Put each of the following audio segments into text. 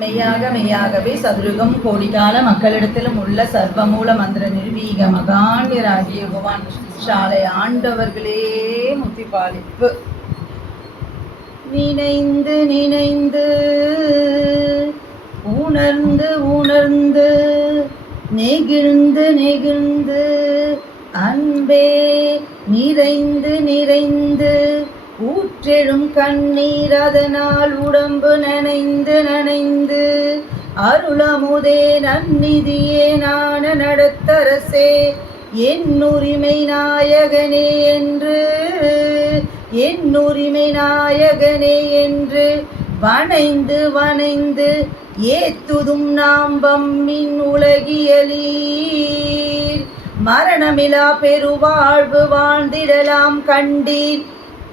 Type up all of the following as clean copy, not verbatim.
மெய்யாகவே சதுருகம் கோடிகால மக்களிடத்திலும் உள்ள சர்வமூல மந்திர நிர்வீக மகான்யராகிய பகவான் சாலை ஆண்டவர்களே முத்திபாலிப்பு. நினைந்து நினைந்து உணர்ந்து உணர்ந்து நெகிழ்ந்து நெகிழ்ந்து அன்பே நிறைந்து நிறைந்து ஊற்றெழும் கண்ணீர் அதனால் உடம்பு நனைந்து நனைந்து அருளமுதே நன்னிதியே நாண நடத்தரசே என் உரிமை நாயகனே என்று என் உரிமை நாயகனே என்று வணைந்து வணைந்து ஏத்துதும் நாம் வம்மின் உலகியலீர் மரணமிலா பெருவாழ்வு வாழ்ந்திடலாம் கண்டீர்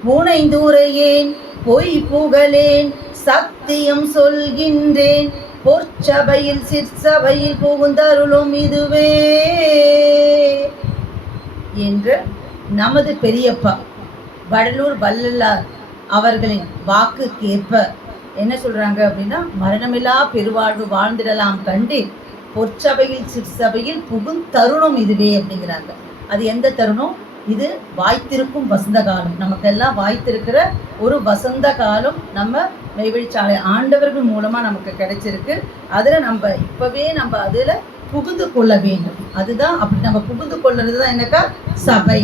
புனைந்துரையேன் பொய் புகழேன் சத்தியம் சொல்கின்றேன் பொற்சபையில் சிற்சபையில் புகுந்தருளும் இதுவே என்று நமது பெரியப்பா வடலூர் வள்ளலார் அவர்களின் வாக்குக்கேற்ப என்ன சொல்றாங்க அப்படின்னா, மரணமில்லா பெருவாழ்வு வாழ்ந்திடலாம் கண்டு பொற்சபையில் சிற்சபையில் புகுந்தருளும் இதுவே அப்படிங்கிறாங்க. அது எந்த தருணம்? இது வாய்த்திருக்கும் வசந்த காலம். நமக்கெல்லாம் வாய்த்திருக்கிற ஒரு வசந்த காலம் நம்ம மெய்வழிச்சாலை ஆண்டவர்கள் மூலமாக நமக்கு கிடைச்சிருக்கு. அதில் நம்ம இப்போவே நம்ம அதில் புகுந்து கொள்ள வேண்டும். அதுதான் அப்படி நம்ம புகுந்து கொள்வது தான் என்னக்கா சபை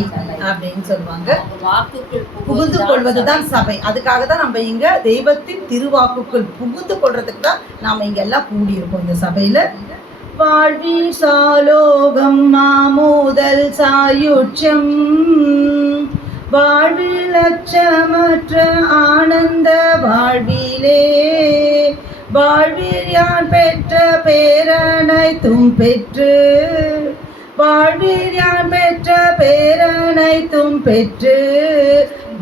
அப்படின்னு சொல்லுவாங்க. புகுந்து கொள்வது தான் சபை. அதுக்காக தான் நம்ம இங்கே தெய்வத்தின் திருவாக்குக்குள் புகுந்து கொள்றதுக்கு தான் நாம் இங்கெல்லாம் கூடியிருக்கோம் இந்த சபையில். வாழ்வில் சாலோகம் மாமோதல் சாயுட்சம் வாழ்வில் அச்சமற்ற ஆனந்த வாழ்விலே வாழ்வில் யான் பெற்ற பேரனைத்தும் பெற்று வாழ்வில் யான் பெற்ற பேரனைத்தும் பெற்று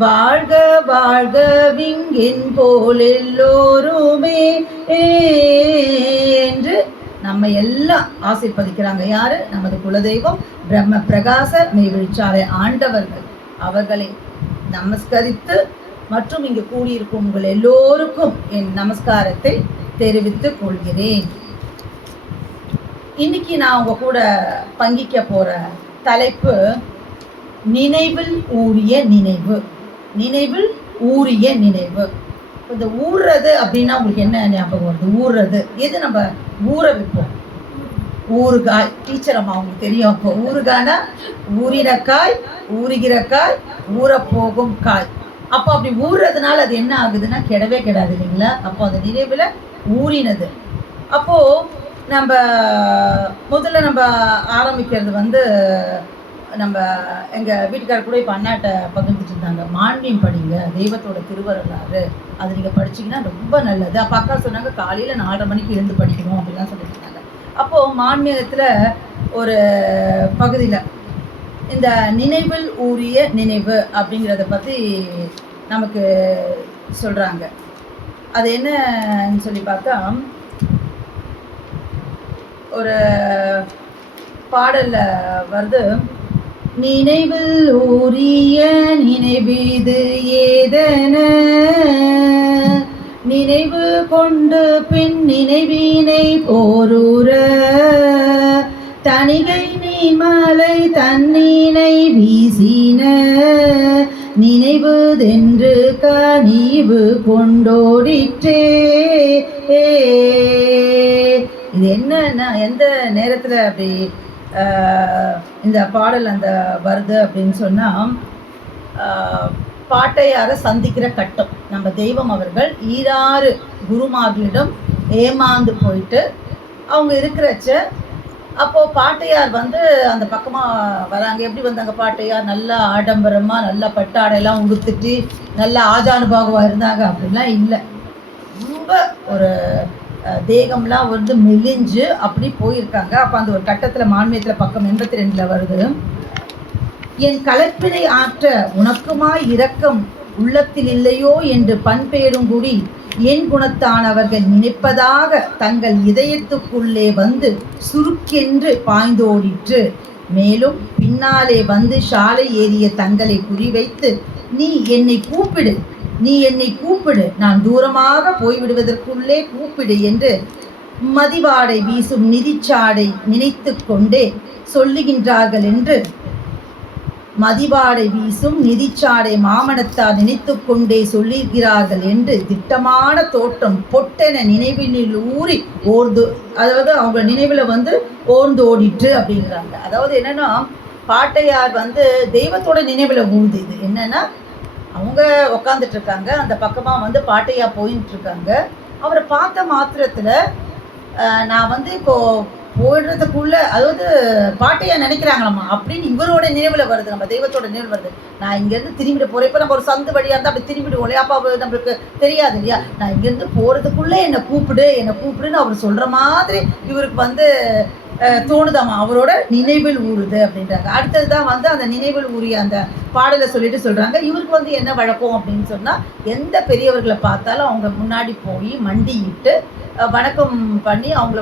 வாழ்க வாழ்க விங்கின் போல் எல்லோருமே என்று நம்ம எல்லாம் ஆசீர்வதிக்கிறாங்க. யாரு? நமது குலதெய்வம் பிரம்ம பிரகாச மெய்வழிச்சாலை ஆண்டவர்கள். அவர்களை நமஸ்கரித்து மற்றும் இங்கு கூடியிருக்கும் உங்கள் எல்லோருக்கும் என் நமஸ்காரத்தை தெரிவித்துக் கொள்கிறேன். இன்னைக்கு நான் உங்க கூட பங்கிக்க போற தலைப்பு நினைவில் ஊறிய நினைவு. நினைவில் ஊறிய நினைவு. இந்த ஊறுறது அப்படின்னா உங்களுக்கு என்ன ஞாபகம் வருது? ஊறுறது எது? நம்ம ஊற வைப்போம். ஊறுகாய். டீச்சர் அம்மா அவங்களுக்கு தெரியும். அப்போ ஊறுகாய்னா ஊறின காய், ஊறுகிற காய், ஊறப்போகும் காய். அப்போ அப்படி ஊறுறதுனால அது என்ன ஆகுதுன்னா கெடவே கெடாது இல்லைங்களா? அப்போ அந்த நினைவில் ஊறினது. அப்போது நம்ம முதல்ல நம்ம ஆரம்பிக்கிறது நம்ம எங்கள் வீட்டுக்காரர் கூட இப்போ அண்ணாட்ட பகிர்ந்துட்டு இருந்தாங்க. மான்மியம் படிங்க, தெய்வத்தோட திருவரலாறு, அது நீங்கள் படிச்சிங்கன்னா ரொம்ப நல்லது. அப்போ அக்கா சொன்னாங்க காலையில் 4:30 மணிக்கு எழுந்து படிக்கணும் அப்படின்லாம் சொல்லிட்டு இருந்தாங்க. அப்போது மான்மியத்தில் ஒரு பகுதியில் இந்த நினைவில் ஊறிய நினைவு அப்படிங்கிறத பற்றி நமக்கு சொல்கிறாங்க. அது என்னன்னு சொல்லி பார்த்தா, ஒரு பாடலில் வருது, நினைவில் ஊறிய நினைவிது ஏதென நினைவு கொண்டு பின் நினைவினை போரூர தணிகை நீமலை தன்னினை வீசின நினைவுதென்று கனிவு கொண்டோடிற்றே. இது என்னன்னா எந்த நேரத்தில் அப்படி இந்த பாடல் அந்த வருது அப்படின்னு சொன்னால், பாட்டையாரை சந்திக்கிற கட்டம். நம்ம தெய்வம் அவர்கள் 6 குருமார்களிடம் ஏமாந்து போயிட்டு அவங்க இருக்கிறச்ச அப்போது பாட்டையார் அந்த பக்கமாக வராங்க. எப்படி வந்தாங்க பாட்டையார்? நல்லா ஆடம்பரமாக நல்லா பட்டாடையெல்லாம் உடுத்துட்டு நல்லா ஆஜானுபாகுவாக இருந்தாங்க அப்படின்லாம் இல்லை. ரொம்ப ஒரு தேகம்லாம் மெலிஞ்சு அப்படி போயிருக்காங்க. அப்போ அந்த ஒரு கட்டத்தில் மான்மியத்தில் பக்கம் 82 வருது, என் கலப்பினை ஆற்ற உனக்குமாய் இரக்கம் உள்ளத்தில் இல்லையோ என்று பண்பேருங்குடி என் குணத்தானவர்கள் நினைப்பதாக தங்கள் இதயத்துக்குள்ளே சுருக்கென்று பாய்ந்தோடிற்று. மேலும் பின்னாலே சாலை ஏறிய தங்களை குறிவைத்து, நீ என்னை கூப்பிடு நீ என்னை கூப்பிடு, நான் தூரமாக போய்விடுவதற்குள்ளே கூப்பிடு என்று மதிவாடை வீசும் நிதிச்சாடை நினைத்து கொண்டே சொல்லுகின்றார்கள் என்று மதிவாடை வீசும் நிதிச்சாடை மாமனத்தார் நினைத்து கொண்டே சொல்லுகிறார்கள் என்று திட்டமான தோற்றம் பொட்டென நினைவினில் ஊறி ஓர்ந்து, அதாவது அவங்க நினைவில் ஓர்ந்து ஓடிட்டு அப்படிங்கிறாங்க. அதாவது என்னன்னா, பாட்டையார் தெய்வத்தோட நினைவில் ஊறுது. இது என்னன்னா, அவங்க உக்காந்துட்டு இருக்காங்க, அந்த பக்கமாக பாட்டையார் போயிட்டு இருக்காங்க. அவரை பார்த்த மாத்திரத்தில் நான் இப்போது போயிடுறதுக்குள்ள, அதாவது பாட்டையா நினைக்கிறாங்களாம்மா அப்படின்னு இவரோட நினைவில் வருது, நம்ம தெய்வத்தோட நினைவில் வருது. நான் இங்கேருந்து திரும்பிட்டு போகிறேன். இப்போ நம்ம ஒரு சந்து வழியாக இருந்தால் அப்படி திரும்பிடுவோம் இல்லையா, அப்போ நம்மளுக்கு தெரியாது இல்லையா. நான் இங்கேருந்து போகிறதுக்குள்ளே என்னை கூப்பிடுன்னு அவர் சொல்கிற மாதிரி இவருக்கு தோணுதாம்மா, அவரோட நினைவில் ஊறுது அப்படின்றாங்க. அடுத்தது தான் அந்த நினைவில் ஊறிய அந்த பாடலை சொல்லிட்டு சொல்கிறாங்க. இவருக்கு என்ன வழக்கம் அப்படின்னு சொன்னால், எந்த பெரியவர்களை பார்த்தாலும் அவங்க முன்னாடி போய் மண்டியிட்டு வணக்கம் பண்ணி அவங்கள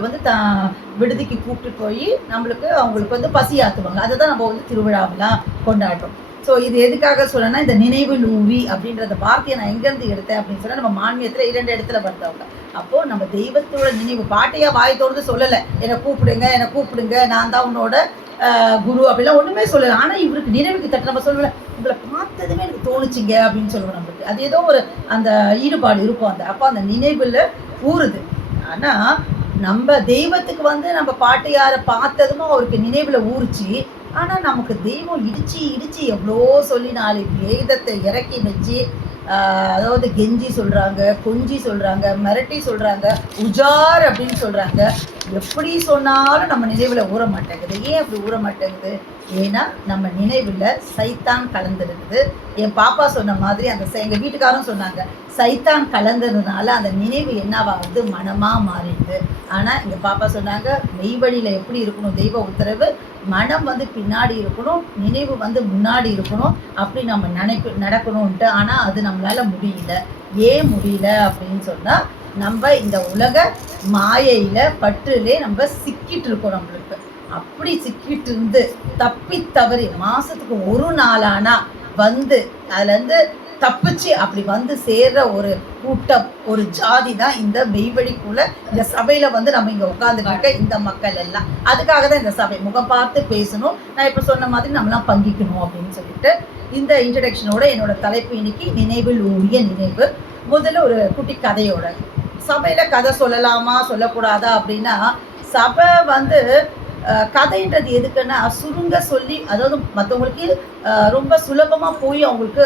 விடுதிக்கு கூப்பிட்டு போய் அவங்களுக்கு பசி ஆற்றுவாங்க. அதை தான் நம்ம திருவிழாவெல்லாம் கொண்டாடுறோம். ஸோ இது எதுக்காக சொல்லணும்னா, இந்த நினைவில் ஊறி அப்படின்றத வார்த்தையை நான் எங்கேருந்து எடுத்தேன் அப்படின்னு சொன்னால், நம்ம மாநிலத்தில் 2 இடத்துல வந்தவங்க. அப்போது நம்ம தெய்வத்தோட நினைவு, பாட்டையாக வாய் தோர்ந்து சொல்லலை, என்னை கூப்பிடுங்க, நான் தான் உன்னோட குரு அப்படிலாம் ஒன்றுமே சொல்லலை. ஆனால் இவருக்கு நினைவுக்கு தட்டு நம்ம சொல்லலை, உங்களை பார்த்ததுமே எனக்கு தோணுச்சிங்க அப்படின்னு சொல்லுவோம். நம்மளுக்கு அது ஏதோ ஒரு அந்த ஈடுபாடு இருக்கும். அப்போ அந்த நினைவில் ஊறுது. ஆனால் நம்ம தெய்வத்துக்கு நம்ம பாட்டையாரை பார்த்ததுமோ அவருக்கு நினைவில் ஊறிச்சு. ஆனால் நமக்கு தெய்வம் இடிச்சு எவ்வளோ சொல்லி 4 வேதத்தை இறக்கி வச்சு, அதாவது கெஞ்சி சொல்கிறாங்க, கொஞ்சி சொல்கிறாங்க, மிரட்டி சொல்கிறாங்க, உஜார் அப்படின்னு சொல்கிறாங்க. எப்படி சொன்னாலும் நம்ம நினைவில் ஊற மாட்டேங்குது. ஏன் அப்படி ஊற மாட்டேங்குது? ஏன்னா நம்ம நினைவில் சைத்தான் கலந்துருக்குது. என் பாப்பா சொன்ன மாதிரி எங்கள் வீட்டுக்காரும் சொன்னாங்க, சைத்தான் கலந்ததுனால அந்த நினைவு என்னவாகுது, மனமாக மாறிடுது. ஆனால் எங்கள் பாப்பா சொன்னாங்க, மெய்வழியில் எப்படி இருக்கணும், தெய்வ உத்தரவு, மனம் பின்னாடி இருக்கணும், நினைவு முன்னாடி இருக்கணும், அப்படி நம்ம நடக்கணும்ன்ட்டு. ஆனால் அது நம்மளால் முடியல. ஏன் முடியல அப்படின்னு சொன்னால், நம்ம இந்த உலக மாயையில் பற்றுலே நம்ம சிக்கிட்டு இருக்கோம். நம்மளுக்கு அப்படி சிக்கிட்டு இருந்து தப்பி தவறி மாதத்துக்கு ஒரு நாளானா அதுலேருந்து தப்பிச்சு அப்படி சேர்ற ஒரு கூட்டம், ஒரு ஜாதி தான் இந்த மெய்வழிக்குள்ள இந்த சபையில் நம்ம இங்கே உட்காந்துட்டு இருக்க இந்த மக்கள் எல்லாம். அதுக்காக தான் இந்த சபை, முகம் பார்த்து பேசணும், நான் இப்போ சொன்ன மாதிரி நம்மளாம் பங்கிக்கணும் அப்படின்னு சொல்லிட்டு இந்த இன்ட்ரடக்ஷனோட என்னோட தலைப்பு இன்னைக்கு நினைவில் ஊறிய நினைவு. முதல்ல ஒரு குட்டி கதையோட. சபையில் கதை சொல்லலாமா சொல்லக்கூடாதா அப்படின்னா, சபை கதைன்றது எதுக்குன்னா சுருங்க சொல்லி, அதாவது மற்றவங்களுக்கு ரொம்ப சுலபமாக போய் அவங்களுக்கு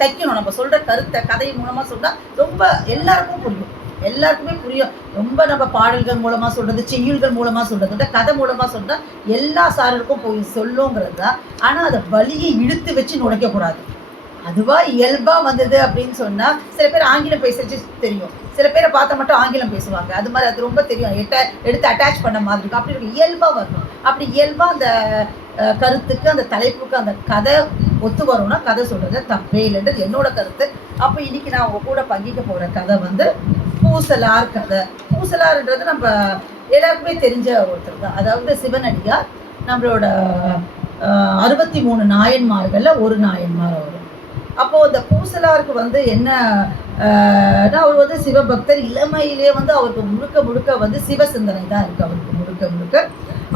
தைக்கணும். நம்ம சொல்கிற கருத்தை கதை மூலமாக சொன்னால் ரொம்ப எல்லாருக்குமே புரியும். ரொம்ப நம்ம பாடல்கள் மூலமாக சொல்கிறது, செய்யுள்கள் மூலமாக சொல்கிறத விட கதை மூலமாக சொன்னால் எல்லா சாரருக்கும் போய் சொல்லுங்கிறது தான். ஆனால் அதை வலியை இழுத்து வச்சு நுழைக்கக்கூடாது. அதுவாக இயல்பாக வந்தது அப்படின்னு சொன்னால், சில பேர் ஆங்கிலம் பேசுறது தெரியும், சில பேரை பார்த்தா மட்டும் ஆங்கிலம் பேசுவாங்க. அது மாதிரி அது ரொம்ப தெரியும், எடுத்து அட்டாச் பண்ண மாதிரி இருக்கும். அப்படி இருக்கும், இயல்பாக வரணும். அப்படி இயல்பாக அந்த கருத்துக்கு, அந்த தலைப்புக்கு அந்த கதை ஒத்து வரும்னா கதை சொல்கிறது தப்பே இல்லைன்றது என்னோட கருத்து. அப்போ இன்றைக்கி நான் உங்கள் கூட பங்கிக்க போகிற கதை பூசலார் கதை. பூசலார்ன்றது நம்ம எல்லாருக்குமே தெரிஞ்ச ஒருத்தர் தான். அதாவது சிவனடியார் நம்மளோட 63 நாயன்மார்களில் ஒரு நாயன்மார் அவர். அப்போது இந்த பூசலாருக்கு என்ன, அவர் சிவபக்தர். இளமையிலே அவருக்கு முழுக்க சிவ சிந்தனை தான் இருக்குது. அவருக்கு முழுக்க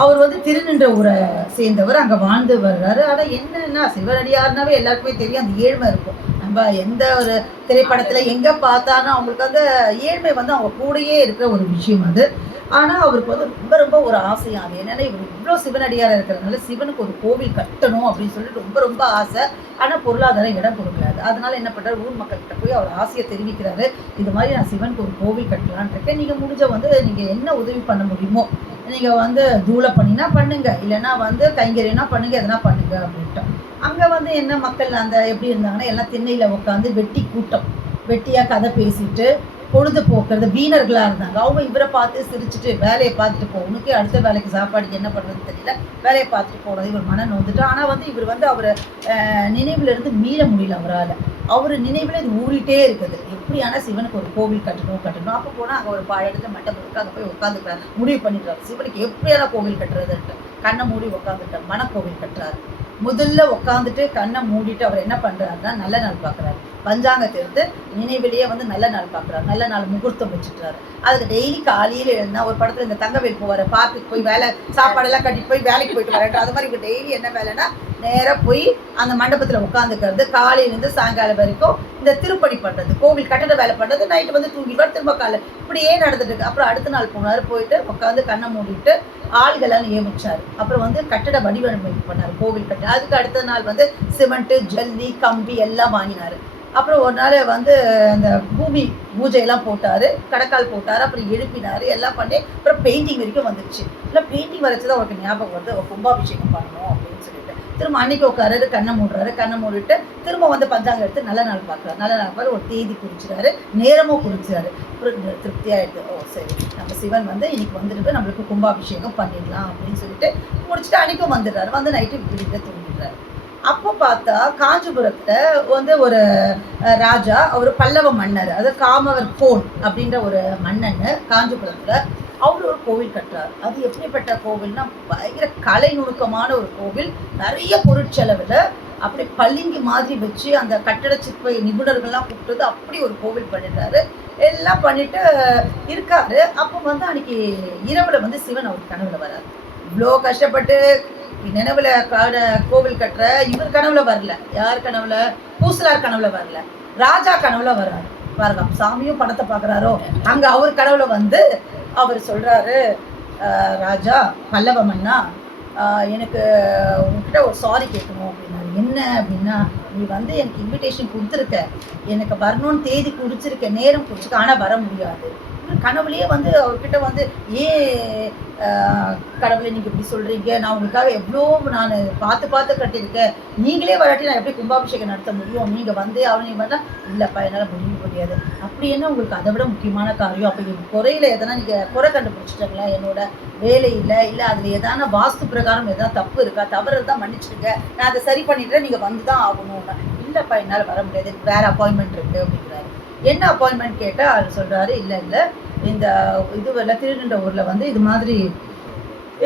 அவர் திருநின்ற ஊரை சேர்ந்தவர், அங்கே வாழ்ந்து வர்றாரு. ஆனால் என்னன்னா, சிவனடியார்னாவே எல்லாருக்குமே தெரியும், அந்த ஏழ்மை இருக்கும். நம்ம எந்த ஒரு திரைப்படத்தில் எங்கே பார்த்தாலும் அவங்களுக்கு அந்த ஏழ்மை அவங்க கூடயே இருக்கிற ஒரு விஷயம் அது. ஆனால் அவருக்கு ரொம்ப ஒரு ஆசையாக, அது என்னென்னா, இவர் இவ்வளோ சிவனடியாராக இருக்கிறதுனால சிவனுக்கு ஒரு கோவில் கட்டணும் அப்படின்னு சொல்லிட்டு ரொம்ப ஆசை. ஆனால் பொருளாதாரம் இடம் கொடுக்கலாது. அதனால என்ன பண்ணுறாரு, ஊர் மக்கள்கிட்ட போய் அவர் ஆசையை தெரிவிக்கிறாரு. இது மாதிரி நான் சிவனுக்கு ஒரு கோவில் கட்டலான்னு இருக்கேன், நீங்கள் முடிஞ்ச நீங்கள் என்ன உதவி பண்ண முடியுமோ, நீங்கள் தூளை பண்ணினா பண்ணுங்க, இல்லைன்னா கைங்கரியனா பண்ணுங்க, எதனா பண்ணுங்க அப்படின்ட்டு. அங்கே என்ன மக்கள் எப்படி இருந்தாங்கன்னா, எல்லாம் திண்ணையில் உட்காந்து வெட்டியாக கதை பேசிட்டு பொழுது போக்குறது வீணர்களாக இருந்தாங்க. அவங்க இவரை பார்த்து சிரிச்சுட்டு வேலையை பார்த்துட்டு போகணுக்கே, அடுத்த வேலைக்கு சாப்பாடுக்கு என்ன பண்ணுறதுன்னு தெரியல, வேலையை பார்த்துட்டு போகிறது இவர் மனம் வந்துட்டு. ஆனால் இவர் அவர் நினைவிலிருந்து மீள முடியல அவரால். அவர் நினைவில் இது ஊறிட்டே இருக்குது. எப்படியான சிவனுக்கு ஒரு கோவில் கட்டணும். அப்போ போனால் அங்கே ஒரு இடத்துல மண்டபத்துக்கு அங்கே போய் உட்காந்துக்கிறார், முடிவு பண்ணிடுறாரு சிவனுக்கு எப்படியான கோவில் கட்டுறதுன்ட்டு. கண்ணை மூடி உட்காந்துட்டார், மனக்கோவில் கட்டுறாரு. முதல்ல உட்காந்துட்டு கண்ணை மூடிட்டு அவர் என்ன பண்ணுறாருன்னா நல்ல நாள் பார்க்குறாரு. பஞ்சாங்கத்தை எடுத்து நினைவிலேயே வந்து நல்ல நாள் பார்க்குறாரு. நல்ல நாள் முகூர்த்தம் வச்சுட்டுறாரு. அதுக்கு டெய்லி காலையில் எழுந்தால் ஒரு படத்தில் இந்த தங்கவேல் போவார், பார்க்குக்கு போய் வேலை சாப்பாடெல்லாம் கட்டிட்டு போய் வேலைக்கு போயிட்டு வரேன். அது மாதிரி இப்போ டெய்லி என்ன வேலைன்னா நேராக போய் அந்த மண்டபத்தில் உட்காந்துக்கிறது, காலையிலேருந்து சாயங்காலம் வரைக்கும் இந்த திருப்பணி பண்ணுறது, கோவில் கட்டட வேலை பண்ணுறது, நைட்டு வந்து தூங்கிடுவார், திரும்ப காலை இப்படியே நடந்துட்டு இருக்கு. அப்புறம் அடுத்த நாள் போனார், போயிட்டு உட்காந்து கண்ணை மூடிட்டு ஆள்கள்லாம் நியமிச்சார். அப்புறம் வந்து கட்டட வடிவமைப்பு பண்ணார் கோவில் கட்ட. அதுக்கு அடுத்த நாள் வந்து சிமெண்ட்டு, ஜல்லி, கம்பி எல்லாம் வாங்கினார். அப்புறம் ஒரு நாள் வந்து அந்த பூமி பூஜையெல்லாம் போட்டார், கடைக்கால் போட்டார், அப்புறம் எழுப்பினார், எல்லாம் பண்ணி அப்புறம் பெயிண்டிங் வரைக்கும் வந்துடுச்சு. இல்லை பெயிண்டிங் வரைச்சி தான் அவருக்கு ஞாபகம் வருது, அவர் கும்பாபிஷேகம் பண்ணணும் அப்படின்னு சொல்லிட்டு திரும்ப அன்னைக்கு உட்காராரு, கண்ணை மூடுறாரு. கண்ணை மூடிட்டு திரும்ப வந்து பஞ்சாங்கம் எடுத்து நல்ல நாள் பார்க்குறாரு. நல்ல நாள் பார்த்து ஒரு தேதி குறிச்சிடாரு, நேரமும் குறிச்சிடாரு. அப்புறம் திருப்தியாகிடுது. ஓ சரி, நம்ம சிவன் வந்து இன்னைக்கு வந்துட்டு நம்மளுக்கு கும்பாபிஷேகம் பண்ணிடலாம் அப்படின்னு சொல்லிட்டு முடிச்சுட்டு அன்னைக்கும் வந்துடுறாரு. வந்து நைட்டு வீட்டில் தூங்கிடுறாரு. அப்போ பார்த்தா காஞ்சிபுரத்தில் வந்து ஒரு ராஜா, அவர் பல்லவ மன்னர், அதாவது காமவர் கோன் அப்படின்ற ஒரு மன்னன் காஞ்சிபுரத்தில் அவர் ஒரு கோவில் கட்டுறார். அது எப்படிப்பட்ட கோவில்னா பயங்கர கலை நுணுக்கமான ஒரு கோவில். நிறைய பொருட்செலவில் அப்படி பளிங்கு மாதிரி வச்சு அந்த கட்டட சிற்ப நிபுணர்கள்லாம் கூப்பிட்டு அப்படி ஒரு கோவில் பண்ணிட்டாரு. எல்லாம் பண்ணிட்டு இருக்காரு. அப்போ வந்து அன்னைக்கு இரவில் வந்து சிவன் அவர் கனவுல வராரு. இவ்வளோ கஷ்டப்பட்டு நினைவுல கோவில் கட்டுற இவர் கனவுல வரல. யார் கனவுல? பூசலார் கனவுல வரல, ராஜா கனவுல வர்றாரு. பாருங்க, சாமியும் படத்தை பார்க்குறாரோ அங்கே அவர் கனவுல வந்து அவர் சொல்கிறாரு, ராஜா பல்லவ மன்னா, எனக்கு உங்ககிட்ட ஒரு சாரி கேட்கணும் அப்படின்னாரு. என்ன அப்படின்னா, நீ வந்து எனக்கு இன்விடேஷன் கொடுத்துருக்க, எனக்கு வரணும்னு தேதி குறிச்சிருக்க, நேரம் குறிச்சிருக்க, ஆனால் வர முடியாது. கனவுலேயே வந்து அவர்கிட்ட வந்து ஏன் கடவுளை நீங்கள் இப்படி சொல்கிறீங்க, நான் உங்களுக்காக எவ்வளோ நான் பார்த்து கட்டியிருக்கேன், நீங்களே வராட்டி நான் எப்படி கும்பாபிஷேகம் நடத்த முடியும், நீங்கள் வந்து அவனையும் வேண்டாம். இல்லைப்பா, என்னால் முடியாது. அப்படி என்ன உங்களுக்கு அதை விட முக்கியமான காரியம்? அப்போ எங்கள் குறையில் எதனா நீங்கள் குறை கண்டுபிடிச்சிட்டாங்களா, என்னோட வேலையில், இல்லை அதில் எதான வாஸ்து பிரகாரம் எதாவது தப்பு இருக்கா, தவறு தான் மன்னிச்சிடுங்க, நான் அதை சரி பண்ணிவிட்டு நீங்கள் வந்து தான் ஆகணும்னா. இல்லைப்பா, என்னால் வர முடியாது, வேறு அப்பாயின்மெண்ட் இருக்குது அப்படிங்கிறாரு. என்ன அப்பாயின்மெண்ட் கேட்டால் அவர் சொல்கிறாரு, இல்லை இந்த இதுவெல்லாம் திருநின்ற ஊரில் வந்து இது மாதிரி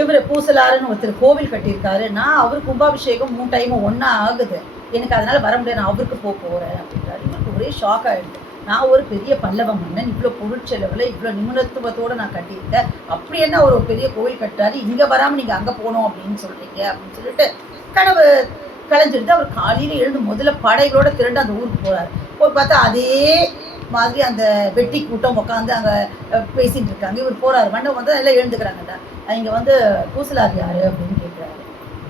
இவர் பூசலாருன்னு ஒருத்தர் கோவில் கட்டியிருக்காரு, நான் அவர் கும்பாபிஷேகம் 3 டைமும் ஒன்றா ஆகுது, எனக்கு அதனால் வர முடியாது, நான் அவருக்கு போகிறேன் அப்படின்றாரு. இவருக்கு ஒரே ஷாக் ஆகிடுது. நான் ஒரு பெரிய பல்லவ மன்னன், இவ்வளோ பொருட்செலவில் இவ்வளோ நிபுணத்துவத்தோடு நான் கட்டியிருக்கேன், அப்படி என்ன ஒரு பெரிய கோவில் கட்டுறாரு, இங்கே வராமல் நீங்கள் அங்கே போகணும் அப்படின்னு சொல்கிறீங்க அப்படின்னு சொல்லிட்டு கனவு கலைஞ்சிடுது. அவர் காலையில் எழுந்து முதல்ல படைகளோடு திரண்டு அந்த ஊருக்கு போகிறார். போய் பார்த்தா அதே மாதிரி அந்த வெட்டி கூட்டம் உட்காந்து அங்கே பேசிகிட்டு இருக்காங்க. இவர் போகிறாரு, மண்டபம் வந்து எல்லாம் எழுந்துக்கிறாங்கடா. இங்கே வந்து பூசலார் யார் அப்படின்னு கேட்குறாரு.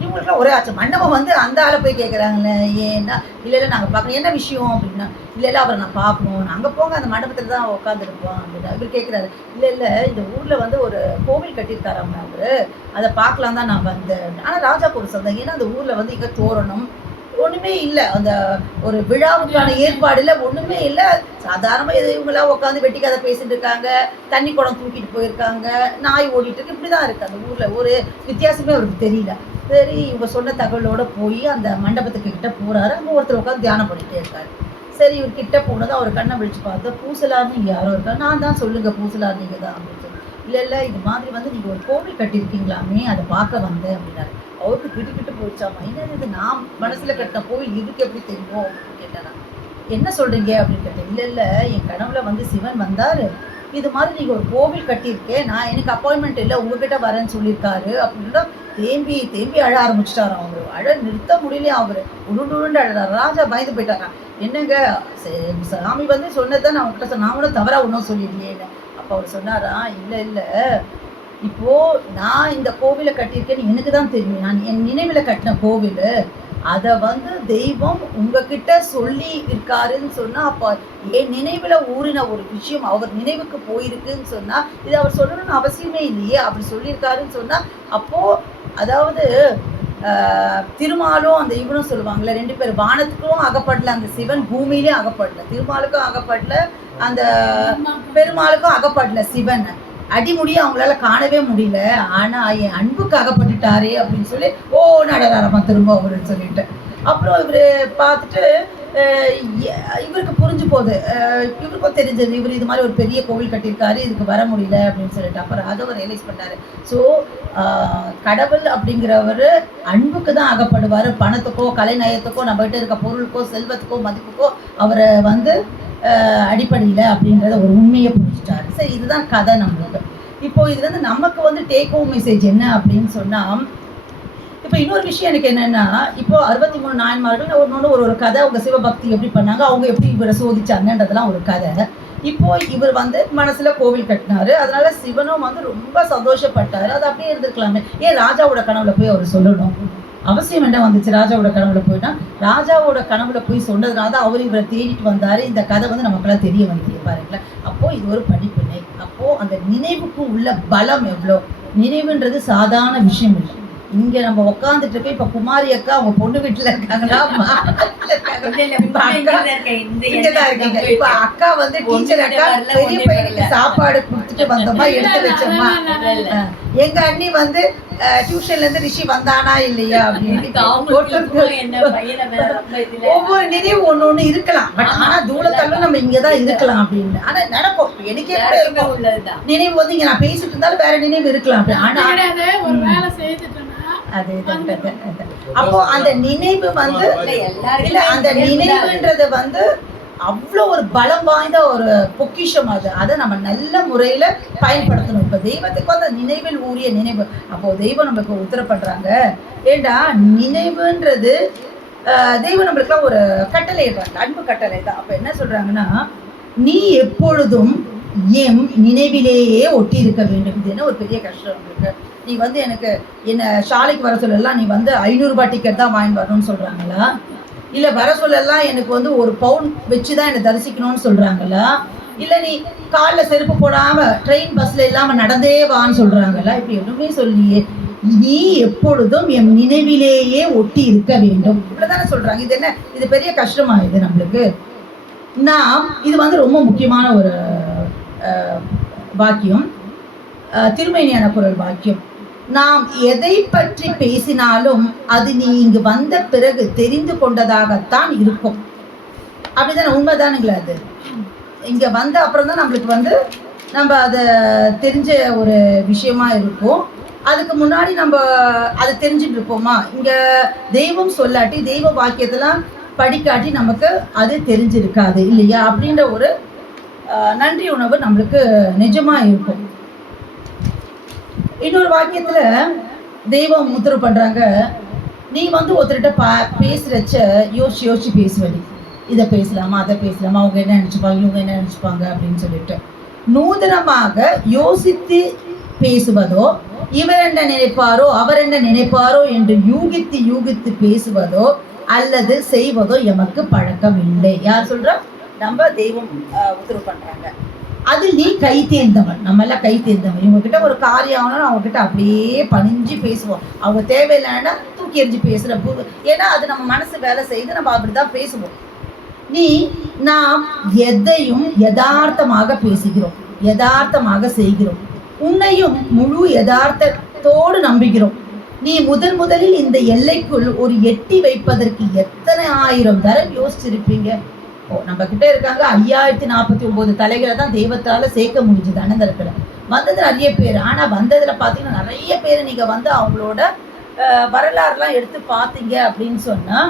இவங்களுக்குலாம் ஒரே ஆச்சு. மண்டபம் வந்து அந்த ஆளை போய் கேட்குறாங்களே, ஏன்னா இல்லை நாங்கள் பார்க்கணும், என்ன விஷயம் அப்படின்னா, இல்லை அவரை நான் பார்க்கணும், அங்கே போங்க, அந்த மண்டபத்தில் தான் உட்காந்துருப்போம் அப்படின்னா. இவர் கேட்குறாரு, இல்லை இந்த ஊரில் வந்து ஒரு கோவில் கட்டியிருக்காராம்மா அவர், அதை பார்க்கலாம் தான் நான் வந்தேன். ஆனால் ராஜா கூட சொன்னாங்க, ஏன்னா அந்த ஊரில் வந்து இங்கே தோரணம் ஒன்றுமே இல்லை, அந்த ஒரு விழாவுக்கான ஏற்பாடுல ஒன்றுமே இல்லை. சாதாரணமாக இவங்களாம் உட்காந்து வெட்டி கதை பேசிட்டு இருக்காங்க, தண்ணி குடம் தூக்கிட்டு போயிருக்காங்க, நாய் ஓடிட்டு இருக்கு, இப்படி தான் இருக்குது அந்த ஊரில். ஒரு வித்தியாசமே அவருக்கு தெரியல. சரி, இவங்க சொன்ன தகவலோடு போய் அந்த மண்டபத்துக்கு கிட்ட போகிறாரு. அங்கே ஒருத்தர் உட்காந்து தியானம் பண்ணிகிட்டே இருக்காரு. சரி, இவர் கிட்ட போனதும் அவர் கண்ணை விழிச்சு பார்த்தா, பூசலார்னு இங்கே யாரோ இருக்காரு. நான் தான், சொல்லுங்கள் பூசலார் நீங்கள் தான் அப்படின்னு சொல்லி. இல்லை இது மாதிரி வந்து நீங்கள் ஒரு கோவில் கட்டியிருக்கீங்களாமே, அதை பார்க்க வந்தேன் அப்படின்னாரு. அவருக்கு கிட்டு போயிடுச்சாமா, என்னது இது, நான் மனசில் கட்டின கோவில் இதுக்கு எப்படி தெரியும் அப்படின்னு கேட்டேன். என்ன சொல்கிறீங்க அப்படின்னு கேட்டேன். இல்லை என் கனவுல வந்து சிவன் வந்தார், இது மாதிரி நீங்கள் ஒரு கோவில் கட்டியிருக்கேன், நான் எனக்கு அப்பாயின்மெண்ட் இல்லை, உங்ககிட்ட வரேன்னு சொல்லியிருக்காரு அப்படின்னா தேம்பி அழ ஆரம்பிச்சிட்டாராம். அவர் அழ நிறுத்த முடியலையா, அவர் உருண்டு அழறாரு. ராஜா பயந்து போயிட்டாரான். என்னங்க, சாமி வந்து சொன்னதான் நான் உங்ககிட்ட நான் கூட தவறாக ஒன்றும் சொல்லிடுறேன்னு. அப்போ அவர் சொன்னாரா, இல்லை இப்போது நான் இந்த கோவிலை கட்டியிருக்கேன்னு எனக்கு தான் தெரியும், நான் என் நினைவில் கட்டின கோவில், அதை வந்து தெய்வம் உங்ககிட்ட சொல்லி இருக்காருன்னு சொன்னால், அப்போ என் நினைவில் ஊறின ஒரு விஷயம் அவர் நினைவுக்கு போயிருக்குன்னு சொன்னால், இது அவர் சொல்லணும்னு அவசியமே இல்லையே, அப்படி சொல்லியிருக்காருன்னு சொன்னால், அப்போது அதாவது திருமாலும் அந்த இவனும் சொல்லுவாங்கள்ல, 2 பேர் வானத்துக்கும் அகப்படல, அந்த சிவன் பூமியிலையும் அகப்படல, திருமாலுக்கும் அகப்படல, அந்த பெருமாளுக்கும் அகப்படல சிவன். அடிமுடியும் அவங்களால காணவே முடியல, ஆனால் என் அன்புக்கு அகப்பட்டுட்டாரே அப்படின்னு சொல்லி நடராரமா திரும்ப அவருன்னு சொல்லிட்டு. அப்புறம் இவர் பார்த்துட்டு இவருக்கு புரிஞ்சு போகுது, இவருக்கும் தெரிஞ்சது இவர் இது மாதிரி ஒரு பெரிய கோவில் கட்டியிருக்காரு, இதுக்கு வர முடியல அப்படின்னு சொல்லிட்டு. அப்போ ராஜாவை ரியலைஸ் பண்ணாரு. ஸோ கடவுள் அப்படிங்கிறவர் அன்புக்கு தான் அகப்படுவார், பணத்துக்கோ கலைநயத்துக்கோ நம்மகிட்ட இருக்க பொருளுக்கோ செல்வத்துக்கோ மதிப்புக்கோ அவரை வந்து அடிப்படையில் அப்படின்றத ஒரு உண்மையை புரிஞ்சுட்டாரு. சரி, இதுதான் கதை நம்மளுக்கு. இப்போது இதுலேருந்து நமக்கு வந்து டேக் ஹோம் மெசேஜ் என்ன அப்படின்னு சொன்னால், இப்போ இன்னொரு விஷயம் எனக்கு என்னென்னா, இப்போ 63 நாயன்மார்கள் ஒன்று ஒரு கதை, அவங்க சிவபக்தி எப்படி பண்ணாங்க, அவங்க எப்படி இவரை சோதிச்சாங்கன்றதெல்லாம் ஒரு கதை. இப்போ இவர் வந்து மனசில் கோவில் கட்டினாரு, அதனால சிவனும் வந்து ரொம்ப சந்தோஷப்பட்டார். அது அப்படியே இருந்திருக்கலாமே, ஏன் ராஜாவோட கனவுல போய் அவர் சொல்லணும்? அவசியம் என்ன வந்துச்சு ராஜாவோட கனவுல போயிட்டா? ராஜாவோட கனவுல போய் சொன்னதுனால தான் அவர் இவரை தேடிட்டு வந்தார். இந்த கதை வந்து நமக்கெல்லாம் தெரிய வந்து பாருங்களேன். அப்போது இது ஒரு படிப்பினை. அப்போது அந்த நினைவுக்கு உள்ள பலம் எவ்வளோ. நினைவுன்றது சாதாரண விஷயம் இல்லை. இங்கே நம்ம உட்காந்துட்டு இருக்க, இப்போ குமாரி அக்கா அவங்க பொண்ணு வீட்டில் இருக்காங்களா, இப்போ அக்கா வந்து டீச்சர் அக்கா பெரிய பையனுக்கு சாப்பாடு கொடுத்துட்டு வந்தோமா, எடுத்து வச்சோமா. எங்க அண்ணி வந்து டியூஷன்ல இருந்து ரிஷி வந்தானா இல்லையா அப்படின்னு ஒவ்வொரு நினைவு ஒண்ணு இருக்கலாம். பட் ஆனா தூரத்தள்ள நம்ம இங்கதான் இருக்கலாம் அப்படின்னு. ஆனா நடக்கும், எனக்கே கூட இருக்கும் நினைவு வந்து இங்க நான் பேசிட்டு இருந்தாலும் வேற நினைவு இருக்கலாம். ஆனா அது அப்போ அந்த நினைவு வந்து இல்ல, அந்த நினைவுன்றது வந்து அவ்வளோ ஒரு பலம் வாய்ந்த ஒரு பொக்கிஷம். அதை நம்ம நல்ல முறையில் பயன்படுத்தணும். இப்போ தெய்வத்துக்கு அந்த நினைவில் ஊறிய நினைவு. அப்போது தெய்வம் நம்மளுக்கு உத்தரப்படுறாங்க. ஏண்டா நினைவுன்றது தெய்வம் நம்மளுக்குலாம் ஒரு கட்டளை இடுறாங்க, அன்பு கட்டளை தான். அப்போ என்ன சொல்கிறாங்கன்னா, நீ எப்பொழுதும் எம் நினைவிலேயே ஒட்டி இருக்க வேண்டும். இது என்ன ஒரு பெரிய கஷ்டம் நம்மளுக்கு. நீ வந்து எனக்கு என்ன ஷாலைக்கு வர சொல்லலாம், நீ வந்து 500 ரூபாய் டிக்கெட் தான் வாங்கி வரணும்னு சொல்கிறாங்களா? இல்லை வர சொல்லலாம் எனக்கு வந்து 1 பவுன் வச்சு தான் என்னை தரிசிக்கணும்னு சொல்கிறாங்களா? இல்லை நீ காலில் செருப்பு போடாமல் ட்ரெயின் பஸ்ஸில் இல்லாமல் நடந்தே வான்னு சொல்கிறாங்களா? இப்படி எதுவுமே சொல்லியே, நீ எப்பொழுதும் என் நினைவிலேயே ஒட்டி இருக்க வேண்டும், இப்படி தானே சொல்கிறாங்க. இது என்ன, இது பெரிய கஷ்டமாக இது நம்மளுக்கு. இது வந்து ரொம்ப முக்கியமான ஒரு வாக்கியம், திருமேனியான குரல் வாக்கியம். நாம் எதை பற்றி பேசினாலும் அது நீ இங்கு வந்த பிறகு தெரிந்து கொண்டதாகத்தான் இருக்கும். அப்படிதானே, உண்மைதானுங்களா? அது இங்கே வந்த அப்புறம் தான் நம்மளுக்கு வந்து நம்ம அதை தெரிஞ்ச ஒரு விஷயமா இருக்கும். அதுக்கு முன்னாடி நம்ம அதை தெரிஞ்சுட்டு இருப்போமா? இங்கே தெய்வம் சொல்லாட்டி, தெய்வ வாக்கியத்தெல்லாம் படிக்காட்டி நமக்கு அது தெரிஞ்சிருக்காது இல்லையா? அப்படின்ற ஒரு நன்றி உணர்வு நம்மளுக்கு நிஜமாக இருக்கும். இன்னொரு வாக்கியத்தில் தெய்வம் உத்தரவு பண்ணுறாங்க, நீ வந்து ஒருத்தர்கிட்ட பேசுகிறச்ச யோசிச்சு பேசுவடி, இதை பேசலாமா அதை பேசலாமா, அவங்க என்ன நினச்சிப்பாங்க இவங்க என்ன நினச்சிப்பாங்க அப்படின்னு சொல்லிட்டு நூதனமாக யோசித்து பேசுவதோ, இவர் என்ன நினைப்பாரோ அவர் என்ன நினைப்பாரோ என்று யூகித்து பேசுவதோ அல்லது செய்வதோ எமக்கு பழக்கம் இல்லை. யார் சொல்கிறா? நம்ம தெய்வம் உத்தரவு பண்ணுறாங்க. அது நீ கை தேர்ந்தவன், நம்ம எல்லாம் கை தேர்ந்தவன். இவங்ககிட்ட ஒரு காரியம் ஆகணும்னு அவங்ககிட்ட அப்படியே பணிஞ்சு பேசுவோம். அவங்க தேவையில்லைன்னா தூக்கி எறிஞ்சு பேசுகிற போது, ஏன்னா அது நம்ம மனசு வேலை செய்து நம்ம அப்படி தான் பேசுவோம். நாம் எதையும் யதார்த்தமாக பேசுகிறோம், யதார்த்தமாக செய்கிறோம், உன்னையும் முழு யதார்த்தத்தோடு நம்புகிறோம். நீ முதலில் இந்த எல்லைக்குள் ஒரு எட்டி வைப்பதற்கு எத்தனை 1000 தரம் யோசிச்சிருப்பீங்க. நம்ம கிட்ட இருக்காங்க 5049 தலைகளை தான் தெய்வத்தால் சேர்க்க முடிஞ்சுது அனந்தரத்தில். வந்தது நிறைய பேர், ஆனால் வந்ததில் பார்த்தீங்கன்னா நிறைய பேர் நீங்கள் வந்து அவங்களோட வரலாறுலாம் எடுத்து பார்த்தீங்க அப்படின்னு சொன்னால்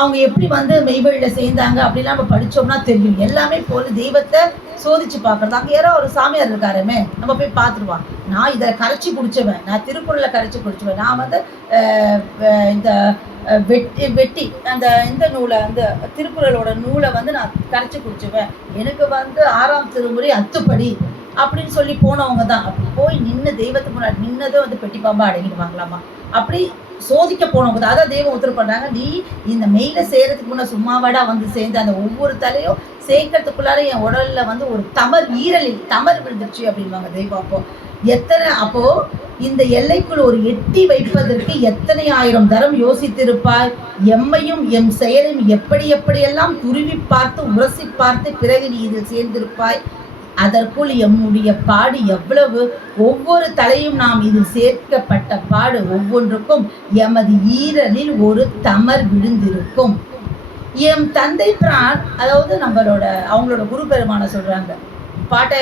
அவங்க எப்படி வந்து மெய்வழியில் சேர்ந்தாங்க அப்படிலாம் நம்ம படித்தோம்னா தெரியும். எல்லாமே போல தெய்வத்தை சோதிச்சு பார்க்குறது. அங்கே யாரோ ஒரு சாமியார் இருக்காருமே, நம்ம போய் பார்த்துருவான். நான் இதை கரைச்சி குடிச்சவன், நான் திருக்குறளை கரைச்சி குடிச்சுவேன், நான் வந்து இந்த வெட்டி அந்த இந்த நூலை, அந்த திருக்குறளோட நூலை வந்து நான் கரைச்சி குடிச்சுவேன், எனக்கு வந்து 6ஆம் திருமுறை அத்துப்படி அப்படின்னு சொல்லி போனவங்க தான். அப்படி போய் நின்று தெய்வத்துக்கு முன்னாடி நின்னதே வந்து பெட்டி பாம்பா அடங்கிடுவாங்களாமா. அப்படி சோதிக்க போனவங்க தான். அதான் தெய்வம் உத்தரவு பண்ணுறாங்க, நீ இந்த மெயில செய்கிறதுக்கு முன்னே சும்மாவாடா வந்து சேர்ந்து அந்த ஒவ்வொரு தலையும் சேர்க்கறதுக்குள்ளார என் உடலில் வந்து ஒரு ஈரலில் தமர் விழுந்துருச்சு அப்படின்வாங்க தெய்வம். அப்போது இந்த எல்லைக்குள் ஒரு எட்டி வைப்பதற்கு எத்தனை 1000 தரம் யோசித்திருப்பாய். எம்மையும் எம் செயலையும் எப்படியெல்லாம் துருவி பார்த்து உரசி பார்த்து பிறகு நீ இதில் சேர்ந்திருப்பாய். அதற்குள் எம்முடைய பாடு எவ்வளவு. ஒவ்வொரு தலையும் நாம் இதில் சேர்க்கப்பட்ட பாடு ஒவ்வொன்றுக்கும் எமது ஈரலில் ஒரு தமர் விழுந்திருக்கும். எம் தந்தை பிரான், அதாவது நம்மளோட அவங்களோட குரு பெருமான சொல்றாங்க, பாட்டை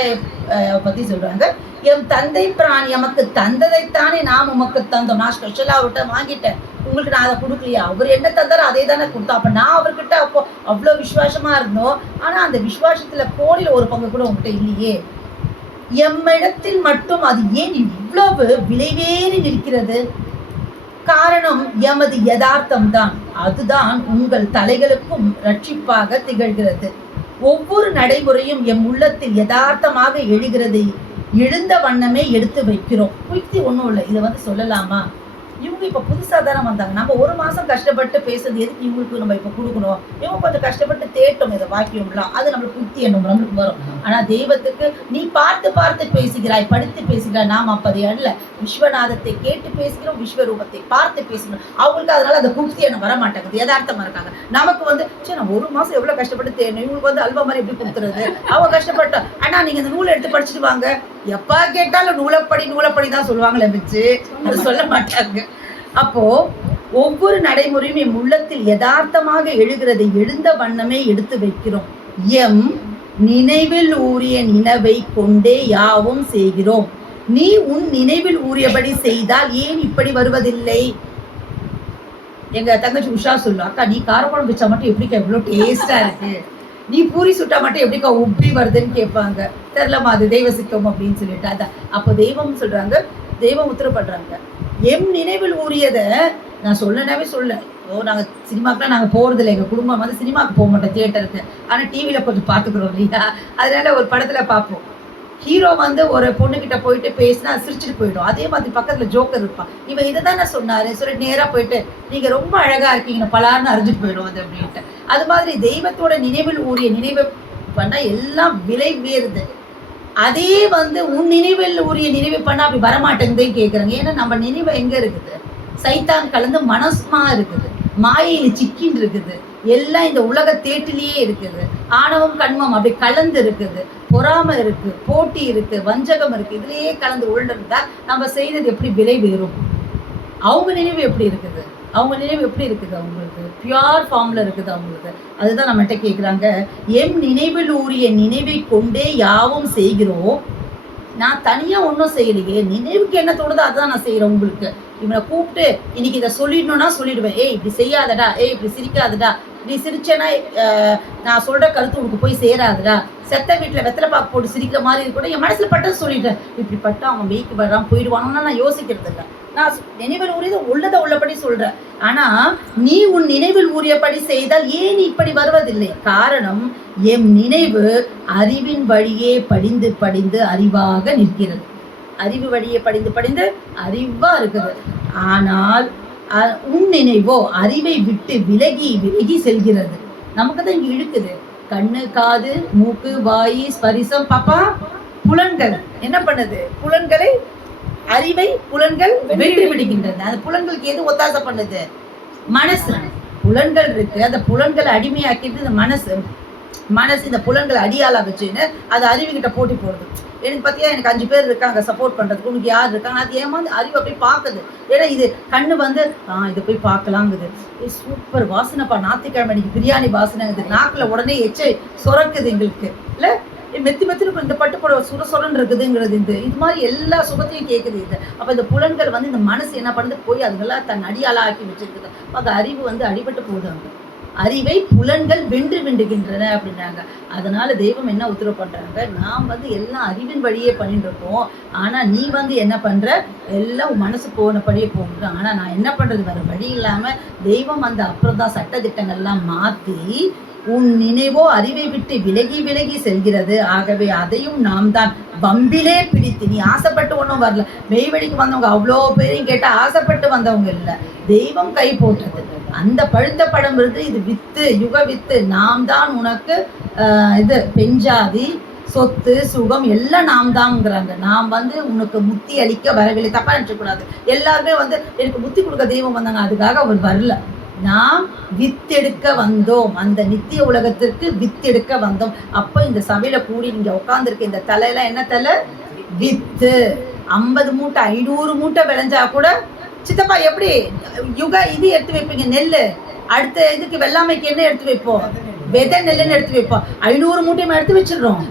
பத்தி சொல்றாங்க. எம் தந்தை பிரான் எமக்கு தந்ததைத்தானே நாம் உமக்கு தந்தோம். நான் ஸ்பெஷலா அவர்கிட்ட வாங்கிட்டேன், உங்களுக்கு நான் அதை கொடுக்கலையா? அவர் என்ன தந்தாரோ அதே தானே கொடுத்தோம். அப்ப நான் அவர்கிட்ட அப்போ அவ்வளோ விசுவாசமா இருந்தோம். ஆனா அந்த விசுவாசத்துல கோடியில் ஒரு பங்கு கூட உங்ககிட்ட இல்லையே. எம்மிடத்தில் மட்டும் அது ஏன் இவ்வளவு விளைவேறி நிற்கிறது? காரணம் எமது யதார்த்தம் தான். அதுதான் உங்கள் தலைகளுக்கும் ரட்சிப்பாக திகழ்கிறது. ஒவ்வொரு நடைமுறையும் எம் உள்ளத்தில் யதார்த்தமாக எழுகிறதை எழுந்த வண்ணமே எடுத்து வைக்கிறோம். குயிக்தி ஒன்றும் இல்லை, இதை வந்து சொல்லலாமா? இவங்க இப்போ புதுசாக தானே வந்தாங்க. நம்ம ஒரு மாதம் கஷ்டப்பட்டு பேசுறது எதுக்கு இவங்களுக்கு நம்ம இப்போ கொடுக்கணும்? இவங்க கொஞ்சம் கஷ்டப்பட்டு தேட்டோம் இதை வாக்கியம்லாம், அது நம்மளுக்கு புத்தி எண்ணம் நம்மளுக்கு வரும். ஆனால் தெய்வத்துக்கு நீ பார்த்து பார்த்து பேசுகிறாய், படித்து பேசுகிறாய். நாம் அப்படி அல்ல, விஸ்வநாதத்தை கேட்டு பேசுகிறோம், விஸ்வரூபத்தை பார்த்து பேசுகிறோம். அவங்களுக்கு அதனால அந்த புத்தி எண்ணம் வர மாட்டேங்குது, யதார்த்தமாக இருக்காங்க. நமக்கு வந்து சரி நான் ஒரு மாதம் எவ்வளோ கஷ்டப்பட்டு தேடணும், இவங்களுக்கு வந்து அல்வா மாதிரி எப்படி கொடுத்துறது? அவங்க கஷ்டப்பட்டோம். ஆனால் நீங்கள் இந்த நூலை எடுத்து படிச்சுட்டு வாங்க, எப்போ கேட்டாலும் நூலைப்படி தான் சொல்லுவாங்களே வச்சு, அது சொல்ல மாட்டாங்க. அப்போ ஒவ்வொரு நடைமுறையும் எம் உள்ளத்தில் யதார்த்தமாக எழுகிறதை எழுந்த வண்ணமே எடுத்து வைக்கிறோம். எம் நினைவில் ஊறிய நினைவை கொண்டே யாவும் செய்கிறோம். நீ உன் நினைவில் ஊறியபடி செய்தால் ஏன் இப்படி வருவதில்லை? எங்க தங்கச்சி உஷா சொல்லு, அக்கா நீ காரக்குழம்பு வச்சா மட்டும் எப்படிக்கா எவ்வளோ டேஸ்டா இருக்கு, நீ பூரி சுட்டா மட்டும் எப்படிக்கா உப்பி வருதுன்னு கேட்பாங்க. தெரிலமா அது தெய்வ சிக்கம் அப்படின்னு சொல்லிட்டு. அதான் அப்போ தெய்வம் சொல்றாங்க, தெய்வம் உத்தரப்படுறாங்க. எம் நினைவில் ஊறியதை நான் சொல்லனாவே சொல்ல. நாங்கள் சினிமாக்கெலாம் நாங்கள் போகிறதில்ல, எங்கள் குடும்பம் வந்து சினிமாவுக்கு போக மாட்டோம் தியேட்டருக்கு. ஆனால் டிவியில் கொஞ்சம் பார்த்துக்குறோம் இல்லையா? அதனால ஒரு படத்தில் பார்ப்போம், ஹீரோ வந்து ஒரு பொண்ணுக்கிட்ட போயிட்டு பேசினா சிரிச்சுட்டு போயிடும். அதே மாதிரி பக்கத்தில் ஜோக்கர் இருப்பான், இவன் இதை தானே சொன்னார் சொல்லிட்டு நேராக போயிட்டு நீங்கள் ரொம்ப அழகாக இருக்கீங்க பலார்னு அறிஞ்சிட்டு போயிடும் அது அப்படின்ட்டு. அது மாதிரி தெய்வத்தோட நினைவில் ஊறிய நினைவை பண்ணால் எல்லாம் விலை வேறுது. அதே வந்து உன் நினைவில் உரிய நினைவு பண்ணால் அப்படி வரமாட்டேங்குதே கேட்குறாங்க. ஏன்னா நம்ம நினைவு எங்கே இருக்குது? சைத்தான் கலந்து மனசுமா இருக்குது, மாயையில் சிக்கின்னு இருக்குது, எல்லாம் இந்த உலக தேட்டிலேயே இருக்குது. ஆணவம் கண்மம் அப்படி கலந்து இருக்குது, பொறாமை இருக்குது, போட்டி இருக்குது, வஞ்சகம் இருக்குது, இதுலேயே கலந்து உள்ண்டிருந்தா நம்ம செய்தது எப்படி விலை வேறும்? அவங்க நினைவு எப்படி இருக்குது? அவங்க நினைவு எப்படி இருக்குது? அவங்களுக்கு பியூர் ஃபார்மில் இருக்குது அவங்களுக்கு. அதுதான் நம்மகிட்ட கேட்குறாங்க. எம் நினைவில் ஊறிய நினைவை கொண்டே யாவும் செய்கிறோம். நான் தனியாக ஒன்றும் செய்யலையே, நினைவுக்கு என்ன தோணுதோ அதுதான் நான் செய்கிறேன். உங்களுக்கு இவனை கூப்பிட்டு இன்னைக்கு இதை சொல்லிடணும்னா சொல்லிடுவேன். ஏய் இப்படி செய்யாதடா, ஏய் இப்படி சிரிக்காதடா, இப்படி சிரிச்சேன்னா நான் சொல்கிற கருத்து உனக்கு போய் சேராதுடா, செத்த வீட்டில் வெத்தலை பாக்கு போட்டு சிரிக்கிற மாதிரி இருக்கக்கூட என் மனசில் பட்டம் சொல்லிட்டேன். இப்படி பட்டா அவன் வெய்க்கு வர்றான் போயிடுவானோன்னா நான் யோசிக்கிறது இல்லை. நான் நினைவில் ஊறியது உள்ளதை உள்ளபடி சொல்கிறேன். ஆனால் நீ உன் நினைவில் ஊறியபடி செய்தால் ஏன் இப்படி வருவதில்லை? காரணம் எம் நினைவு அறிவின் வழியே படிந்து படிந்து அறிவாக நிற்கிறது. அறிவு வழியே படிந்து படிந்து அறிவாக இருக்குது. ஆனால் உன் நினைவோ அறிவை விட்டு விலகி விலகி செல்கிறது. நமக்கு தான் இங்கே இழுக்குது. கண்ணு, காது, மூக்கு, வாயு, ஸ்பரிசம், பாப்பா புலன்கள் என்ன பண்ணுது? புலன்களை, அறிவை புலன்கள் வென்று விடுகின்றன. அந்த புலன்களுக்கு எது ஒத்தாசை பண்ணுது? மனசு. புலன்கள் இருக்கு, அந்த புலன்களை அடிமையாக்கிட்டு இந்த மனசு இந்த புலன்களை அடியாளா வச்சுன்னு அது அறிவுகிட்ட போட்டி போடுது. எனக்கு பார்த்தியா எனக்கு 5 பேர் இருக்காங்க சப்போர்ட் பண்ணுறதுக்கு, உனக்கு யார் இருக்காங்க? அது ஏமாந்து அறிவை போய் பார்க்குது. ஏன்னா இது கண்ணு வந்து இதை போய் பார்க்கலாங்குது. சூப்பர் வாசனைப்பா, ஞாயிற்றுக்கிழமை அன்னைக்கு பிரியாணி வாசனைங்குது, நாக்கில் உடனே எச்சை சுரக்குது எங்களுக்கு இல்லை? மெத்தினுக்கு இந்த பட்டுப்புடவை சுரன்னு இருக்குதுங்கிறது. இது மாதிரி எல்லா சுகத்தையும் கேட்குது இது. அப்போ இந்த புலன்கள் வந்து இந்த மனசு என்ன பண்ணுது? போய் அதுகெல்லாம் தன் அடியாளா ஆக்கி வச்சிருக்குது. அந்த அறிவு வந்து அடிபட்டு போகுதாங்க. அறிவை புலன்கள் வென்று விண்டுகின்றன அப்படின்னாங்க. அதனால தெய்வம் என்ன உத்தரவு பண்றாங்க? நாம் வந்து எல்லாம் அறிவின் வழியே பண்ணிட்டு இருக்கோம். ஆனா நீ வந்து என்ன பண்ற? எல்லாம் மனசு போனபடியே போகுது. ஆனா நான் என்ன பண்றது? வேற வழி இல்லாம தெய்வம் வந்து அப்புறம் தான் சட்ட திட்டங்கள்லாம் மாற்றி உன் நினைவோ அறிவை விட்டு விலகி விலகி செல்கிறது. ஆகவே அதையும் நாம் தான் வம்பிலே பிடித்து, நீ ஆசைப்பட்டு ஒன்றும் வரல. மெய்வழிக்கு வந்தவங்க அவ்வளோ பேரையும் கேட்டால் ஆசைப்பட்டு வந்தவங்க இல்லை, தெய்வம் கை போட்டது. அந்த பழுத்த படம் இருந்து இது வித்து, யுக வித்து, நாம் தான் உனக்கு இது பெஞ்சாதி சொத்து சுகம் எல்லாம் நாம் தான்ங்கிறாங்க. நாம் வந்து உனக்கு முத்தி அளிக்க வரவில்லை. தப்பா நினைச்சக்கூடாது. எல்லாருமே வந்து எனக்கு முத்தி கொடுக்க தெய்வம் வந்தாங்க, அதுக்காக அவர் வரல. நாம் வித்தெடுக்க வந்தோம், அந்த நித்திய உலகத்திற்கு வித்தெடுக்க வந்தோம். அப்போ இந்த சபையில கூடி நீங்க உட்காந்துருக்க இந்த தலையெல்லாம் என்ன தலை? வித்து. 50 மூட்டை 500 மூட்டை விளைஞ்சா கூட சித்தப்பா எப்படி யுக இது எடுத்து வைப்பீங்க? நெல் அடுத்த இதுக்கு வெள்ளாமைக்கு என்ன எடுத்து வைப்போம்? விதை நெல்லுன்னு எடுத்து வைப்போம். 500 மூட்டையும் எடுத்து வச்சிடுறோம்.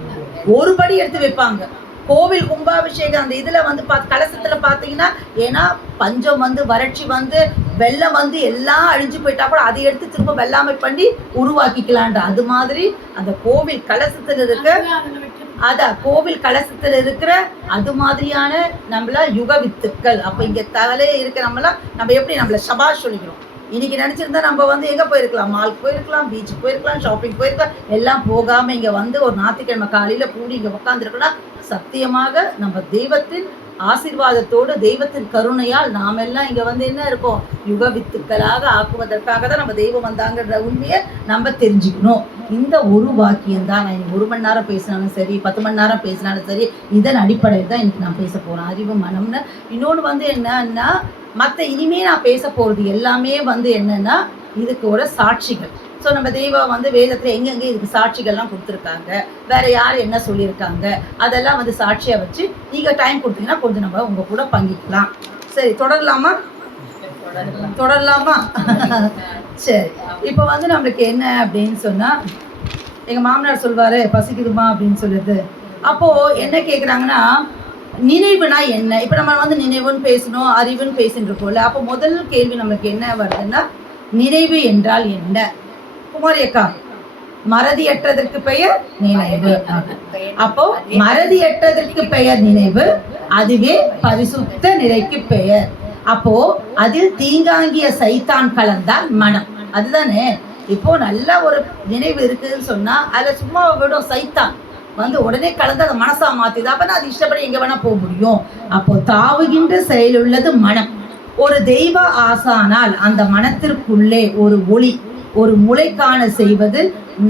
ஒரு படி எடுத்து வைப்பாங்க. கோவில் கும்பாபிஷேகம் அந்த இதில் வந்து கலசத்தில் பார்த்தீங்கன்னா, ஏன்னா பஞ்சம் வந்து வறட்சி வந்து வெள்ளம் வந்து எல்லாம் அழிஞ்சு போயிட்டா கூட அதை எடுத்து திரும்ப வெள்ளாமை பண்ணி உருவாக்கிக்கலான்ற அது மாதிரி அந்த கோவில் கலசத்தில் இருக்க கோவில் கலசத்தில் இருக்கிற அது மாதிரியான நம்மள யுக வித்துக்கள். அப்போ இங்கே தலையே இருக்க நம்ம எப்படி நம்மளை சபாஷ் சொல்லிக்கிறோம். இன்னைக்கு நினச்சிருந்தா நம்ம வந்து எங்கே போயிருக்கலாம்? மால் போயிருக்கலாம், பீச்சுக்கு போயிருக்கலாம், ஷாப்பிங் போயிருக்கலாம். எல்லாம் போகாமல் இங்கே வந்து ஒரு ஞாயிற்றுக்கிழமை காலையில் கூடி இங்கே உட்காந்துருக்கோன்னா சத்தியமாக நம்ம தெய்வத்தின் ஆசீர்வாதத்தோடு தெய்வத்தின் கருணையால் நாம் எல்லாம் இங்கே வந்து என்ன இருக்கோம்? யுக வித்துக்களாக ஆக்குவதற்காக தான் நம்ம தெய்வம் வந்தாங்கன்ற உண்மையை நம்ம தெரிஞ்சுக்கணும். இந்த ஒரு வாக்கியம் தான் நான் 1 மணி நேரம் பேசினாலும் சரி, 10 மணி நேரம் பேசினாலும் சரி, இதன் அடிப்படையில் தான் இன்னைக்கு நான் பேச போகிறேன். அறிவு மனம்னு. இன்னொன்று வந்து என்னன்னா, மற்ற இனிமே நான் பேச போகிறது எல்லாமே வந்து என்னன்னா இதுக்கு ஒரு சாட்சிகள். ஸோ நம்ம தெய்வம் வந்து வேதத்தில் எங்கெங்கே இதுக்கு சாட்சிகள்லாம் கொடுத்துருக்காங்க, வேறு யார் என்ன சொல்லியிருக்காங்க, அதெல்லாம் வந்து சாட்சியாக வச்சு நீங்கள் டைம் கொடுத்தீங்கன்னா கொஞ்சம் நம்ம உங்கள் கூட பங்கிக்கலாம். சரி, தொடரலாமா? சரி, இப்போ வந்து நம்மளுக்கு என்ன அப்படின்னு சொன்னால், எங்கள் மாமனார் சொல்வார் பசிக்குதுமா அப்படின்னு சொல்லுது. அப்போது என்ன கேட்குறாங்கன்னா, நினைவுனா என்ன? இப்போ நம்ம வந்து நினைவுன்னு பேசணும், அறிவுன்னு பேசிட்டு இருக்கோம்ல. அப்போ முதல் கேள்வி நம்மளுக்கு என்ன வருதுன்னா, நினைவு என்றால் என்ன? குமாரி அக்கா, மறதியற்றதற்கு பெயர் நினைவு. அப்போ மறதியற்றதற்கு பெயர் நினைவு, அதுவே பரிசுத்த நிலைக்கு பெயர். அப்போ அதில் தீங்காங்கிய சைத்தான் கலந்தால் மனம், அதுதானே. இப்போ நல்ல ஒரு நினைவு இருக்குதுன்னு சொன்னா அதில் சும்மா விடும் சைத்தான் வந்து உடனே கலந்து அதை மனசா மாத்திது. அப்ப அது இஷ்டப்படி எங்க வேணா போக முடியும். அப்போ தாவுகின்ற செயல் உள்ளது மனம். ஒரு தெய்வ ஆசானால் அந்த மனத்திற்குள்ளே ஒரு ஒளி, ஒரு முளைக்காண செய்வது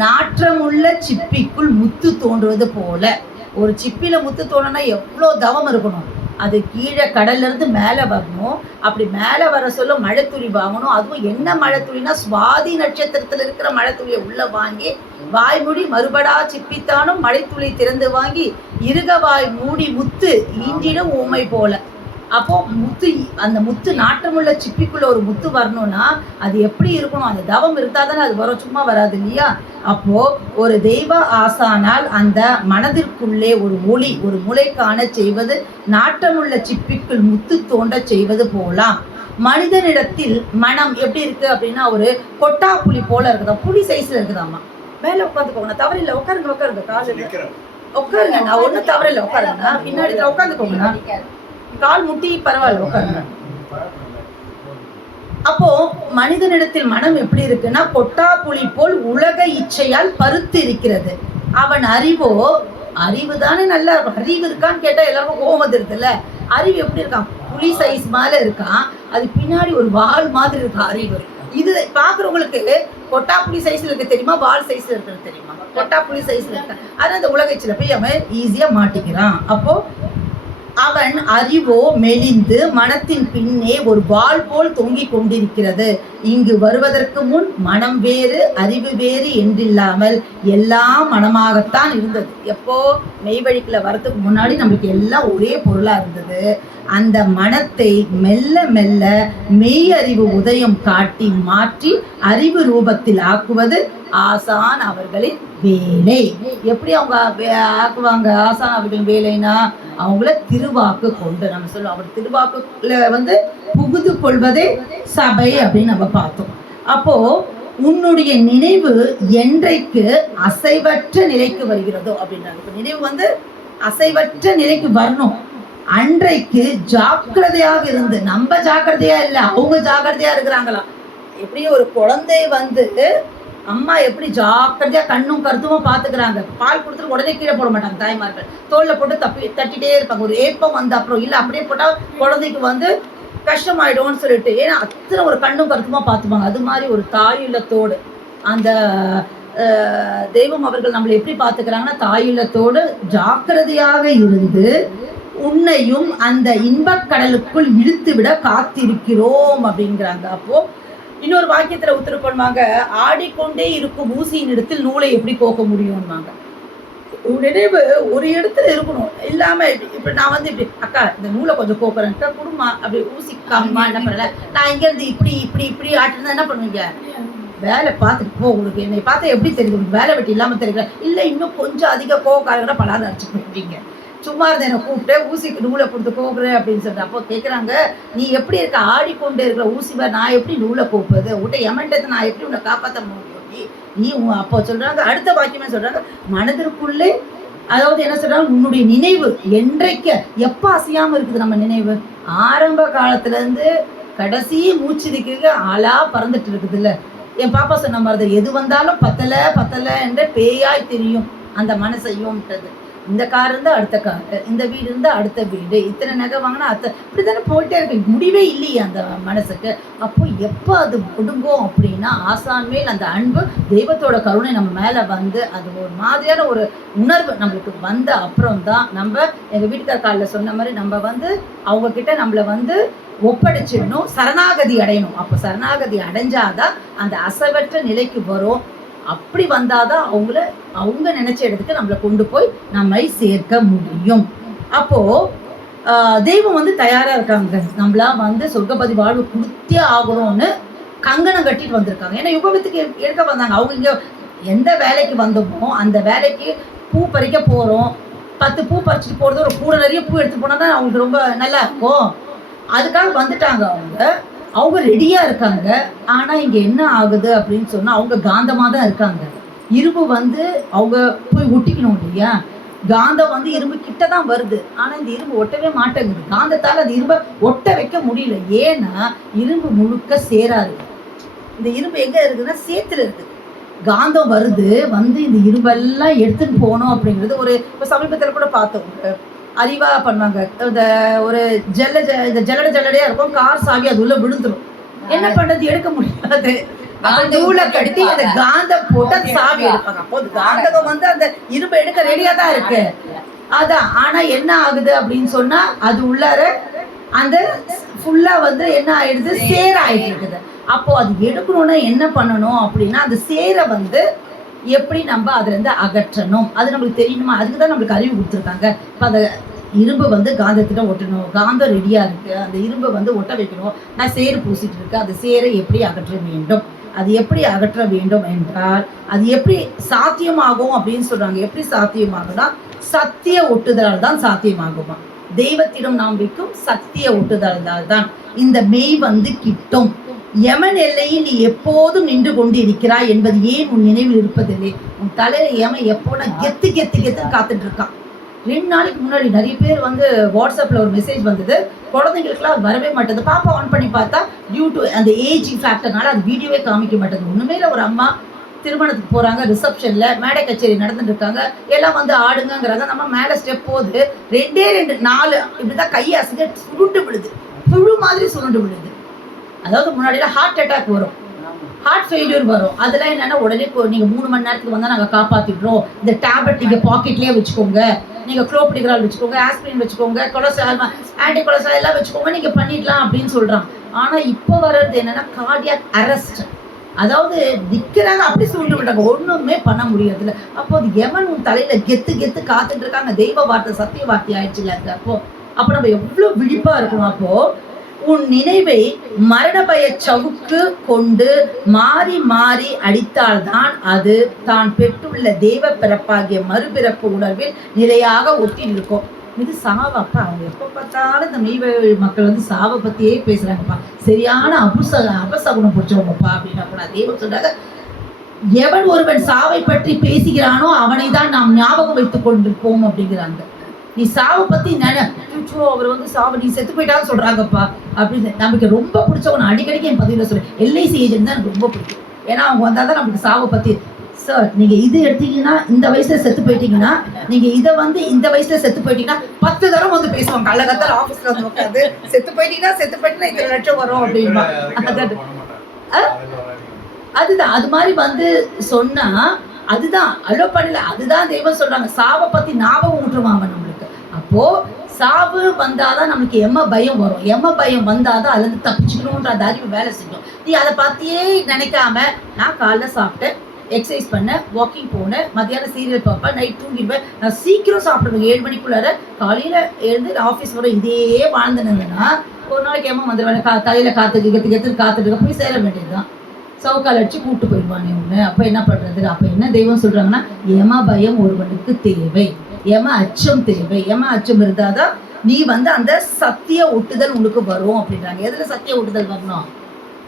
நாற்றமுள்ள சிப்பிக்குள் முத்து தோன்றுவது போல. ஒரு சிப்பில முத்து தோணுனா எவ்வளோ தவம் இருக்கணும். அது கீழே கடல்ல இருந்து மேலே வரணும். அப்படி மேலே வர சொல்ல மழை துளி வாங்கணும். அதுவும் என்ன மழை துளினா, சுவாதி நட்சத்திரத்தில் இருக்கிற மழை துளியை உள்ள வாங்கி வாய்மூடி மறுபடா சிப்பித்தானும் மழை துளி திறந்து வாங்கி இருக வாய் மூடி முத்து ஈண்டிடும் ஊமை போல. அப்போ முத்து, அந்த முத்து நாட்டமுள்ள சிப்பிக்குள்ள ஒரு முத்து வரணும்னா அது எப்படி இருக்கணும்? அந்த தவம் இருந்தால் தானே அது வரும், சும்மா வராது இல்லையா? அப்போ ஒரு தெய்வ ஆசானால் அந்த மனதிற்குள்ளே ஒரு ஒளி, ஒரு முளை காண செய்வது நாட்டமுள்ள சிப்பிக்குள் முத்து தோன்ற செய்வது போலாம். மனிதனிடத்தில் மனம் எப்படி இருக்கு அப்படின்னா, ஒரு கொட்டா புலி போல இருக்குதா, புலி சைஸ்ல இருக்குதாம்மா. மேலே உட்காந்துக்கோங்க, நான் தவறில்லை, உட்காருங்க கால் உட்காருங்க, நான் ஒன்றும் தவறில்லை, உட்காருங்க, பின்னாடி உட்காந்துக்கோங்கண்ணா, கால் முட்டி பரவாயில்ல, உட்காருங்க. அப்போ மனிதனிடத்தில் மனம் எப்படி இருக்குன்னா, கொட்டா புலி போல் உலக இச்சையால் பருத்து இருக்கிறது. அவன் அறிவோ, அறிவு தானே நல்லா இருக்கும். அறிவு இருக்கான்னு கேட்டா எல்லாருக்கும் கோபம் வந்துருதுல்ல. அறிவு எப்படி இருக்கான்? புலி சைஸ் மேல இருக்கான், அது பின்னாடி ஒரு வால் மாதிரி இருக்கான் அறிவு. இது பாக்குறவங்களுக்கு கொட்டா புலி சைஸ்ல இருக்கு தெரியுமா, வால் சைஸ்ல இருக்கிறது தெரியுமா? கொட்டா புலி சைஸ்ல இருக்க, அது அந்த உலக இச்சையில போய் அவன் ஈஸியா மாட்டிக்கிறான். அப்போ அவன் அறிவோ மெலிந்து மனத்தின் பின்னே ஒரு வாள் போல் தொங்கிக் கொண்டிருக்கிறது. இங்கு வருவதற்கு முன் மனம் வேறு அறிவு வேறு என்றில்லாமல் எல்லாம் மனமாகத்தான் இருந்தது. எப்போ மெய்வழிக்குள்ள வரதுக்கு முன்னாடி நம்மளுக்கு எல்லாம் ஒரே பொருளா இருந்தது. அந்த மனத்தை மெல்ல மெல்ல மெய் அறிவு உதயம் காட்டி மாற்றி அறிவு ரூபத்தில் ஆக்குவது ஆசான் அவர்களின் வேலை. எப்படி அவங்க ஆக்குவாங்க ஆசான் அவர்களின் வேலைனா, அவங்கள திருவாக்கு கொண்டு நம்ம சொல்லுவோம். அவர் திருவாக்குல வந்து புகுது கொள்வதே சபை அப்படின்னு நம்ம பார்த்தோம். அப்போ உன்னுடைய நினைவு என்றைக்கு அசைவற்ற நிலைக்கு வருகிறதோ அப்படின்றாங்க. இப்போ நினைவு வந்து அசைவற்ற நிலைக்கு வரணும். அன்றைக்கு ஜாக்கிரதையாக இருந்து, நம்ம ஜாக்கிரதையா இல்லை, அவங்க ஜாக்கிரதையா இருக்கிறாங்களாம். எப்படியும் ஒரு குழந்தை வந்து அம்மா எப்படி ஜாக்கிரதையா கண்ணும் கருத்துமா பாத்துக்கிறாங்க. பால் கொடுத்துட்டு உடனே கீழே போட மாட்டாங்க தாய்மார்கள், தோல்ல போட்டு தட்டிட்டே இருப்பாங்க. ஒரு ஏப்பம் வந்து அப்புறம் இல்லை அப்படியே போட்டா குழந்தைக்கு வந்து கஷ்டமாயிடும்னு சொல்லிட்டு, ஏன்னா அத்தனை ஒரு கண்ணும் கருத்துமா பார்த்துப்பாங்க. அது மாதிரி ஒரு தாயுள்ளத்தோடு அந்த தெய்வம் அவர்கள் நம்மளை எப்படி பார்த்துக்கிறாங்கன்னா, தாயுள்ளத்தோடு ஜாக்கிரதையாக இருந்து உன்னையும் அந்த இன்பக்கடலுக்குள் இழுத்து விட காத்திருக்கிறோம் அப்படிங்கிறாங்க. அப்போ இன்னொரு வாக்கியத்துல உத்தரவு பண்ணுவாங்க, ஆடிக்கொண்டே இருக்கும் ஊசியின் இடத்தில் நூலை எப்படி கோக்க முடியும்வாங்க. நினைவு ஒரு இடத்துல இருக்கணும். இல்லாம இப்ப நான் வந்து இப்படி அக்கா இந்த நூலை கொஞ்சம் கோக்குறேன் குடுமா அப்படி ஊசி காமா என்ன பண்ணல, நான் இங்க இருந்து இப்படி இப்படி இப்படி ஆட்டிருந்தா என்ன பண்ணுவீங்க? வேலை பார்த்துட்டு போ, உங்களுக்கு என்னை பார்த்தா எப்படி தெரியுது, உங்களுக்கு வேலை வெட்டி இல்லாமல் தெரியல, இல்லை இன்னும் கொஞ்சம் அதிக கோவக்காரங்கன்னா பலாரம் அடிச்சு போயிட்டீங்க, சும்மா இருந்த என்னை கூப்பிட்டு ஊசிக்கு நூலை கொடுத்து கோக்குறேன் அப்படின்னு சொல்லிட்டு. அப்போ கேட்குறாங்க, நீ எப்படி இருக்க, ஆடிக்கொண்டே இருக்கிற ஊசி வேறு, நான் எப்படி நூலை கோப்பது, உன்ட்ட எமன்ட்டத்தை நான் எப்படி உன்னை காப்பாற்ற முடியும் நீ அப்போ சொல்கிறாங்க. அடுத்த வாக்கியமே சொல்கிறாங்க, மனதிற்குள்ளே, அதாவது என்ன சொல்கிறாங்க, உன்னுடைய நினைவு என்றைக்கு எப்போ அசையாமல் இருக்குது நம்ம நினைவு, ஆரம்ப காலத்துலேருந்து கடைசி மூச்சு இருக்கிறது ஆளாக பறந்துட்டு இருக்குதுல்ல. என் பாப்பா சொன்ன மாதிரி எது வந்தாலும் பத்தலை என்ற பேயாய் தெரியும் அந்த மனசையும்ன்றது. இந்த கார் இருந்தால் அடுத்த கார், இந்த வீடு இருந்தால் அடுத்த வீடு, இத்தனை நகை வாங்கினா இப்படி தானே போயிட்டே இருக்கு, முடிவே இல்லையே அந்த மனசுக்கு. அப்போ எப்போ அது ஒடுங்கும் அப்படின்னா, ஆசான் மேல் அந்த அன்பு, தெய்வத்தோட கருணை நம்ம மேலே வந்து அது ஒரு மாதிரியான ஒரு உணர்வு நம்மளுக்கு வந்த அப்புறம் தான் நம்ம, எங்கள் வீட்டுக்கார காலில் சொன்ன மாதிரி, நம்ம வந்து அவங்கக்கிட்ட நம்மளை வந்து ஒப்படைச்சிடணும், சரணாகதி அடையணும். அப்போ சரணாகதி அடைஞ்சாதான் அந்த அசைவற்ற நிலைக்கு வரும். அப்படி வந்தாதான் அவங்க நினைச்ச இடத்துக்கு நம்மளை கொண்டு போய் நம்மை சேர்க்க முடியும். அப்போ தெய்வம் வந்து தயாரா இருக்காங்க, நம்மளா வந்து சொர்க்கபதி வாழ்வு கொடுத்தே ஆகணும்னு கங்கணம் கட்டிட்டு வந்திருக்காங்க. ஏன்னா யுகத்துக்கு எடுக்க வந்தாங்க. அவங்க இங்க எந்த வேலைக்கு வந்தோமோ அந்த வேலைக்கு பூ பறிக்க போறோம், 10 பூ பறிச்சுட்டு போறது, ஒரு கூட நிறைய பூ எடுத்து போனா தான் அவங்களுக்கு ரொம்ப நல்லா இருக்கும். அதுக்காக வந்துட்டாங்க. அவங்க ரெடியாக இருக்காங்க. ஆனால் இங்கே என்ன ஆகுது அப்படின்னு சொன்னால், அவங்க காந்தமாக தான் இருக்காங்க. இரும்பு வந்து அவங்க போய் ஒட்டிக்கணும் இல்லையா, காந்தம் வந்து இரும்பு கிட்ட தான் வருது, ஆனால் இந்த இரும்பு ஒட்டவே மாட்டேங்குது. காந்தத்தால் அந்த இரும்பை ஒட்ட வைக்க முடியல. ஏன்னா இரும்பு முழுக்க சேராது. இந்த இரும்பு எங்கே இருக்குதுன்னா சேத்துல இருக்குது. காந்தம் வருது, வந்து இந்த இரும்பெல்லாம் எடுத்துன்னு போகணும் அப்படிங்கிறது ஒரு இப்போ சமீபத்தில் கூட பார்த்தோம், அறிவாக பண்ணுவாங்க. இந்த ஒரு ஜல்லடையாக இருக்கும், கார் சாவி அது உள்ள விழுந்துடும். என்ன பண்ணுறது, எடுக்க முடியாது. நூலை கட்டி அந்த காந்தம் போட்டு அந்த சாவி எடுப்பாங்க. அப்போ காந்தகம் வந்து அந்த இரும்பை எடுக்க ரெடியாக தான் இருக்கு. அதான். ஆனால் என்ன ஆகுது அப்படின்னு சொன்னால், அது உள்ளார அந்த ஃபுல்லாக வந்து என்ன ஆயிடுது, சேர ஆகிட்டு இருக்குது. அப்போ அது எடுக்கணும்னா என்ன பண்ணணும் அப்படின்னா, அந்த சேரை வந்து எப்படி நம்ம அதுலேருந்து அகற்றணும், அது நம்மளுக்கு தெரியணுமா, அதுக்கு தான் நம்மளுக்கு அறிவு கொடுத்துருக்காங்க. இப்போ அந்த இரும்பு வந்து காந்தத்திட்ட ஒட்டணும், காந்தம் ரெடியாக இருக்குது, அந்த இரும்பை வந்து ஒட்ட வைக்கணும். நான் சேறு பூசிட்டு இருக்கேன், அந்த சேரை எப்படி அகற்ற வேண்டும், அது எப்படி அகற்ற வேண்டும் என்றால், அது எப்படி சாத்தியமாகும் அப்படின்னு சொல்கிறாங்க. எப்படி சாத்தியமாகும்னா, சத்திய ஒட்டுதலால் தான் சாத்தியமாகுமா. தெய்வத்திடம் நாம் வைக்கும் சத்திய ஒட்டுதலால் தான் இந்த மெய் வந்து கிட்டும். யமன் எல்லையில் நீ எப்போதும் நின்று கொண்டு இருக்கிறாய் என்பது ஏன் உன் நினைவில் இருப்பதில்லை. உன் தலையில யமன் எப்போனா கெத்து கெத்து கெத்துன்னு காத்துட்டு இருக்கான். 2 நாளைக்கு முன்னாடி நிறைய பேர் வந்து வாட்ஸ்அப்பில் ஒரு மெசேஜ் வந்தது, குழந்தைங்களுக்குலாம் வரவே மாட்டேது. பாப்பா ஆன் பண்ணி பார்த்தா டியூ டு அந்த ஏஜிங் ஃபேக்டர்னால அது வீடியோவே காமிக்க மாட்டேது. ஒன்றுமே இல்லை, ஒரு அம்மா திருமணத்துக்கு போகிறாங்க, ரிசப்ஷனில் மேடை கச்சேரி நடந்துட்டு இருக்காங்க, எல்லாம் வந்து ஆடுங்கிறாங்க. நம்ம மேலே ஸ்டெப் போகுது, 2 4 இப்படி தான் கையை அசைஞ்சு சுருண்டு விழுது, புழு மாதிரி சுருண்டு விழுது. அதாவது முன்னாடியெல்லாம் ஹார்ட் அட்டாக் வரும், ஹார்ட் ஃபெயிலியர் வரும். அதெல்லாம் என்னென்னா உடனே நீங்கள் 3 மணி நேரத்துக்கு வந்தால் நாங்கள் காப்பாற்றிடுறோம், இந்த டேப்லெட் நீங்கள் பாக்கெட்லேயே வச்சுக்கோங்க, நீங்கள் குளோபிடிகிரால் வச்சுக்கோங்க, ஆஸ்பிரின் வச்சுக்கோங்க, கொலஸ்ட்ரால் ஆன்டி கொலஸ்ட்ரால் எல்லாம் வச்சுக்கோங்க, நீங்கள் பண்ணிடலாம் அப்படின்னு சொல்கிறான். ஆனால் இப்போ வர்றது என்னென்னா கார்டியாக் அரெஸ்ட். அதாவது நிற்கிறாங்க, அப்படி சுருண்டு விட்டாங்க, ஒன்றுமே பண்ண முடியறதில்ல. அப்போ அது யமன் உன் தலையில் கெத்து கெத்து காத்துட்டு இருக்காங்க. தெய்வ வார்த்தை சத்திய வார்த்தை ஆயிடுச்சுல. அப்போ நம்ம எவ்வளோ விழிப்பாக இருக்கணும். அப்போது உன் நினைவை மரண பய சவுக்கு கொண்டு மாறி மாறி அடித்தால்தான் அது தான் பெற்றுள்ள தெய்வ பிறப்பாகிய மறுபிறப்பு உணர்வில் நிலையாக ஒட்டி இருக்கும். இது சாவப்பா. அவங்க எப்போ பார்த்தாலும் இந்த மெய்வழி மக்கள் வந்து சாவை பற்றியே பேசுகிறாங்கப்பா, சரியான அபசகுணம் பிடிச்சவங்கப்பா அப்படின்னா கூட தெய்வம் சொல்றாங்க, எவன் ஒருவன் சாவை பற்றி பேசுகிறானோ அவனை தான் நாம் ஞாபகம் வைத்துக் கொண்டிருப்போம் அப்படிங்கிறாங்க. நீ சாவை பற்றி அவர் வந்து சாவை நீ செத்து போயிட்டான்னு சொல்கிறாங்கப்பா அப்படின்னு. நமக்கு ரொம்ப பிடிச்சவங்க, நான் அடிக்கடிக்கு என் பதிவில் சொல்கிறேன், எல்ஐசி ஏஜென்ட் தான் எனக்கு ரொம்ப பிடிக்கும். ஏன்னா அவங்க வந்தால் தான் நமக்கு சாவை பற்றி, சார் நீங்கள் இது எடுத்தீங்கன்னா இந்த வயசில் செத்து போயிட்டீங்கன்னா, நீங்கள் இதை வந்து இந்த வயசில் செத்து போயிட்டீங்கன்னா 10 தரம் வந்து பேசுவாங்க. கள்ளகத்தால் ஆஃபீஸில் வந்து உட்காந்து செத்து போயிட்டீங்கன்னா இத்தனை லட்சம் வரும் அப்படின்பா. அதுதான் அது மாதிரி வந்து சொன்னால் அதுதான் அலோ பண்ணல. அதுதான் தெய்வம் சொல்கிறாங்க, சாவை பற்றி ஞாபகம் விட்டுருவாங்க நம்மளுக்கு. அப்போது சாவு வந்தாதான் நம்மளுக்கு எம்ம பயம் வரும். எம்ம பயம் வந்தாதான் அதுலேருந்து தப்பிச்சுக்கணுன்ற அந்த அறிவு வேலை செய்யும். நீ அதை பற்றியே நினைக்காம, நான் காலைல சாப்பிட்டேன், எக்ஸசைஸ் பண்ணேன், வாக்கிங் போனேன், மத்தியானம் சீரியல் பார்ப்பேன், நைட் தூங்கிடுவேன், நான் சீக்கிரம் சாப்பிடுவேன் 7 மணிக்குள்ளார, காலையில் எழுந்து நான் வர இதே வாழ்ந்துனேன்னா ஒரு நாளைக்கு ஏமா வந்துடுவேன். தலையில் கெத்து கெத்துன்னு காத்துட்டு போய் சேர வேண்டியது தான். சவுக்கால் அடிச்சு கூப்பிட்டு போயிடுவானே ஒன்று. அப்போ என்ன பண்ணுறது? அப்போ என்ன தெய்வம் சொல்கிறாங்கன்னா, யம பயம் ஒருவனுக்கு தேவை, யம அச்சம் தேவை. யம அச்சம் இருந்தால் தான் நீ வந்து அந்த சத்திய ஒட்டுதல் உனக்கு வரும் அப்படின்றாங்க. எதில் சத்திய ஒட்டுதல் வரணும்?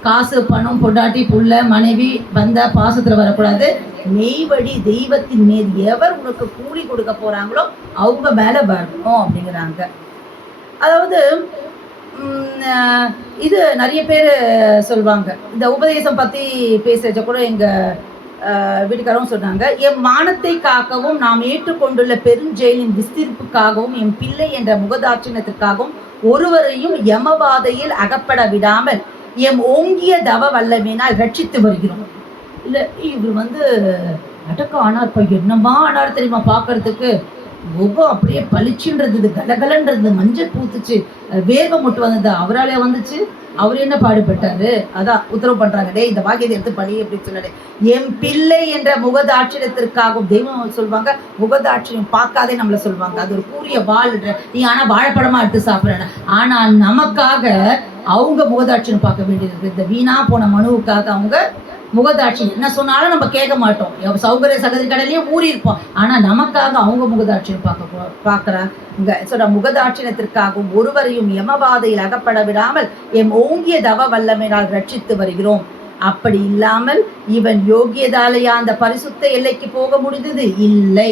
காசு, பணம், பொண்டாட்டி, புள்ள, மனைவி வந்த பாசத்தில் வரக்கூடாது. மெய்வழி தெய்வத்தின் மீது எவர் உனக்கு கூலி கொடுக்க போகிறாங்களோ அவங்க மேலே வரணும் அப்படிங்கிறாங்க. அதாவது இது நிறைய பேர் சொல்லுவாங்க. இந்த உபதேசம் பற்றி பேசுகிறச்ச கூட எங்கள் வீட்டுக்காரவும் சொன்னாங்க, என் மானத்தை காக்கவும் நாம் ஏற்றுக்கொண்டுள்ள பெருஞ்செயலின் விஸ்திருப்புக்காகவும் என் பிள்ளை என்ற முகதாட்சிணத்திற்காகவும் ஒருவரையும் யமபாதையில் அகப்பட விடாமல் எம் ஓங்கிய தவ வல்லமையினால் ரட்சித்து வருகிறோம். இல்லை, இவர் வந்து அடக்கம் ஆனார், இப்போ என்னமா ஆனார் தெரியுமா? பார்க்கறதுக்கு முகம் அப்படியே பளிச்சுன்றது, கலகலன்றது, மஞ்சள் பூத்துச்சு, வேர்வை மட்டும் வந்தது. அவராலே வந்துச்சு. அவர் என்ன பாடுபட்டாரு? அதான் உத்தரவு பண்றாங்க, டே இந்த வாக்கியத்தை எடுத்து படி அப்படின்னு சொன்னாரு. என் பிள்ளை என்ற முகதாட்சியத்திற்காகவும் தெய்வம் சொல்லுவாங்க, முகதாட்சியம் பார்க்காதே நம்மளை சொல்லுவாங்க. அது ஒரு கூறிய வாழ், நீ ஆனா வாழைப்படமா எடுத்து சாப்பிட்ற. ஆனால் நமக்காக அவங்க முகதாட்சியம் பார்க்க வேண்டியது. இந்த வீணா போன மனுவுக்காக அவங்க முகதாட்சி என்ன சொன்னாலும் நம்ம கேட்க மாட்டோம். சௌகரிய சகதி கடலையே ஊறி இருப்போம். ஆனால் நமக்காக அவங்க முகதாட்சியம் பார்க்குறாங்க. சொல்ற முகதாட்சியத்திற்காகவும் ஒருவரையும் யமபாதையில் அகப்பட விடாமல் எம் ஓங்கிய தவ வல்லமையினால் ரட்சித்து வருகிறோம். அப்படி இல்லாமல் இவன் யோகியதாலேயா அந்த பரிசுத்த எல்லைக்கு போக முடிந்தது? இல்லை.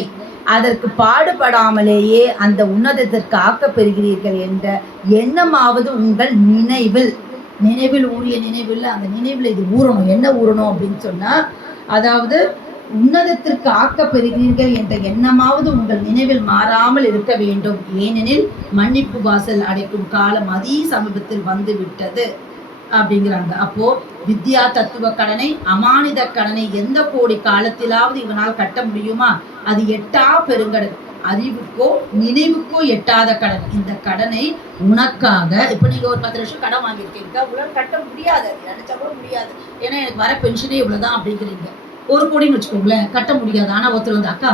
அதற்கு பாடுபடாமலேயே அந்த உன்னதத்திற்கு ஆக்க பெறுகிறீர்கள் என்ற எண்ணமாவது உங்கள் நினைவில் ஊறிய நினைவில், அந்த நினைவில் இது ஊறணும். என்ன ஊறணும் அப்படின்னு சொன்னால், அதாவது உன்னதத்திற்கு ஆக்க பெறுகிறீர்கள் என்ற எண்ணமாவது உங்கள் நினைவில் மாறாமல் இருக்க வேண்டும். ஏனெனில் மன்னிப்பு வாசல் அடைக்கும் காலம் அதி சமீபத்தில் வந்து விட்டது அப்படிங்கிறாங்க. அப்போ வித்யா தத்துவ கடனை, அமானித கடனை எந்த கோடி காலத்திலாவது இவனால் கட்ட முடியுமா? அது எட்டா பெருங்கடல், அறிவுக்கோ நினைவுக்கோ எட்டாத கடன். இந்த கடனை உனக்காக இப்போ நீங்கள் ஒரு 10 லட்சம் கடன் வாங்கியிருக்கீங்க, உங்களால் கட்ட முடியாது, அது நினைச்சா கூட முடியாது. ஏன்னா எனக்கு வர பென்ஷனே இவ்வளோதான் அப்படிங்கிறீங்க. 1 கோடின்னு வச்சுக்கோங்களேன், கட்ட முடியாது. ஆனால் ஒருத்தர் வந்து, அக்கா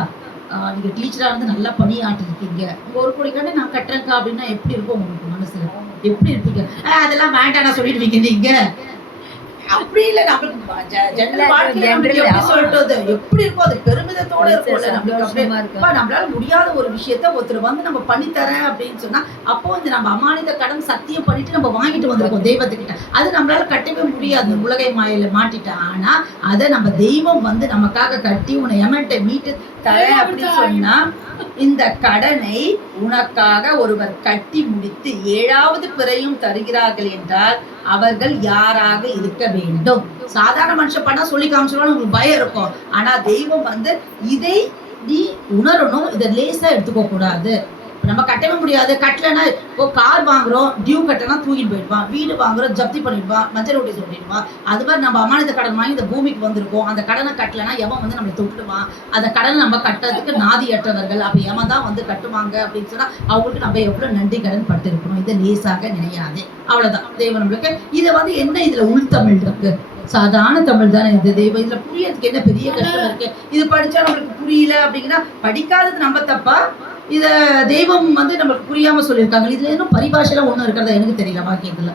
நீங்கள் டீச்சராக இருந்து நல்லா பணியாற்றிருக்கீங்க, உங்கள் 1 கோடி கடனை நான் கட்டுறேன்க்கா அப்படின்னா எப்படி இருக்கும் உங்களுக்கு மனசில்? எப்படி இருப்பீங்க? அதெல்லாம் வேண்டாம் நான் சொல்லிடுவீங்க நீங்கள். அப்படி இல்லை, நம்மளுக்கு சொல்றது எப்படி இருக்கும், அது பெருமிதத்தோட இருக்கும்ல. நம்மளுக்கு நம்மளால முடியாத ஒரு விஷயத்த ஒருத்தர் வந்து நம்ம பண்ணித்தரேன் அப்படின்னு சொன்னா, அப்போ வந்து நம்ம அமானித கடன் சத்தியம் பண்ணிட்டு நம்ம வாங்கிட்டு வந்திருக்கோம் தெய்வத்துக்கிட்ட. அது நம்மளால கட்டவே முடியாது, உலகை மாயில மாட்டிட்டேன். ஆனா அதை நம்ம தெய்வம் வந்து நமக்காக கட்டி உன்னை எமன்ட்டை மீட்டு தரேன் அப்படின்னு சொன்னா, இந்த கடனை உனக்காக ஒருவர் கட்டி முடித்து 7வது பிறையும் தருகிறார்கள் என்றால் அவர்கள் யாராக இருக்க வேண்டும்? சாதாரண மனுஷன் பண்ணா சொல்லி காமிச்சிருவான்னு உங்களுக்கு பயம் இருக்கும். ஆனா தெய்வம் வந்து இதை நீ உணரணும், இதை லேசா எடுத்துக்க கூடாது. நம்ம கட்டவே முடியாது. கட்டலைன்னா இப்போ கார் வாங்குறோம், டியூ கட்டலாம் தூக்கிட்டு போயிடுவான், வீடு வாங்குறோம் ஜப்தி பண்ணிடுவான், மஞ்சள் நோட்டீஸ் ஓட்டிடுவான். அது மாதிரி நம்ம அமானித கடன் வாங்கி இந்த பூமிக்கு வந்திருக்கோம், அந்த கடனை கட்டலைன்னா எவன் வந்து நம்மளை தொட்டுடுவான். அந்த கடனை நம்ம கட்டுறதுக்கு நாதியற்றவர்கள், அப்போ எவன் தான் வந்து கட்டுவாங்க அப்படின்னு சொன்னால் அவங்களுக்கு நம்ம எவ்வளோ நன்றி கடன் பட்டு இருக்கணும். இதை லேசாக நினையாது. அவ்வளோதான் தெய்வம் நம்மளுக்கு. இதை வந்து என்ன இதில் உள்தமிழ் இருக்கு, சாதாரண தமிழ் தானே இது. தெய்வம் இதில் புரியறதுக்கு என்ன பெரிய கஷ்டம் இருக்கு? இது படித்தா நம்மளுக்கு புரியல அப்படிங்கன்னா படிக்காதது நம்ம தப்பா? இதை தெய்வம் வந்து நம்மளுக்கு புரியாமல் சொல்லியிருக்காங்க. இதில் இன்னும் பரிபாஷைலாம் ஒன்றும் இருக்கிறதா எனக்கு தெரியல வாக்கியத்தில்.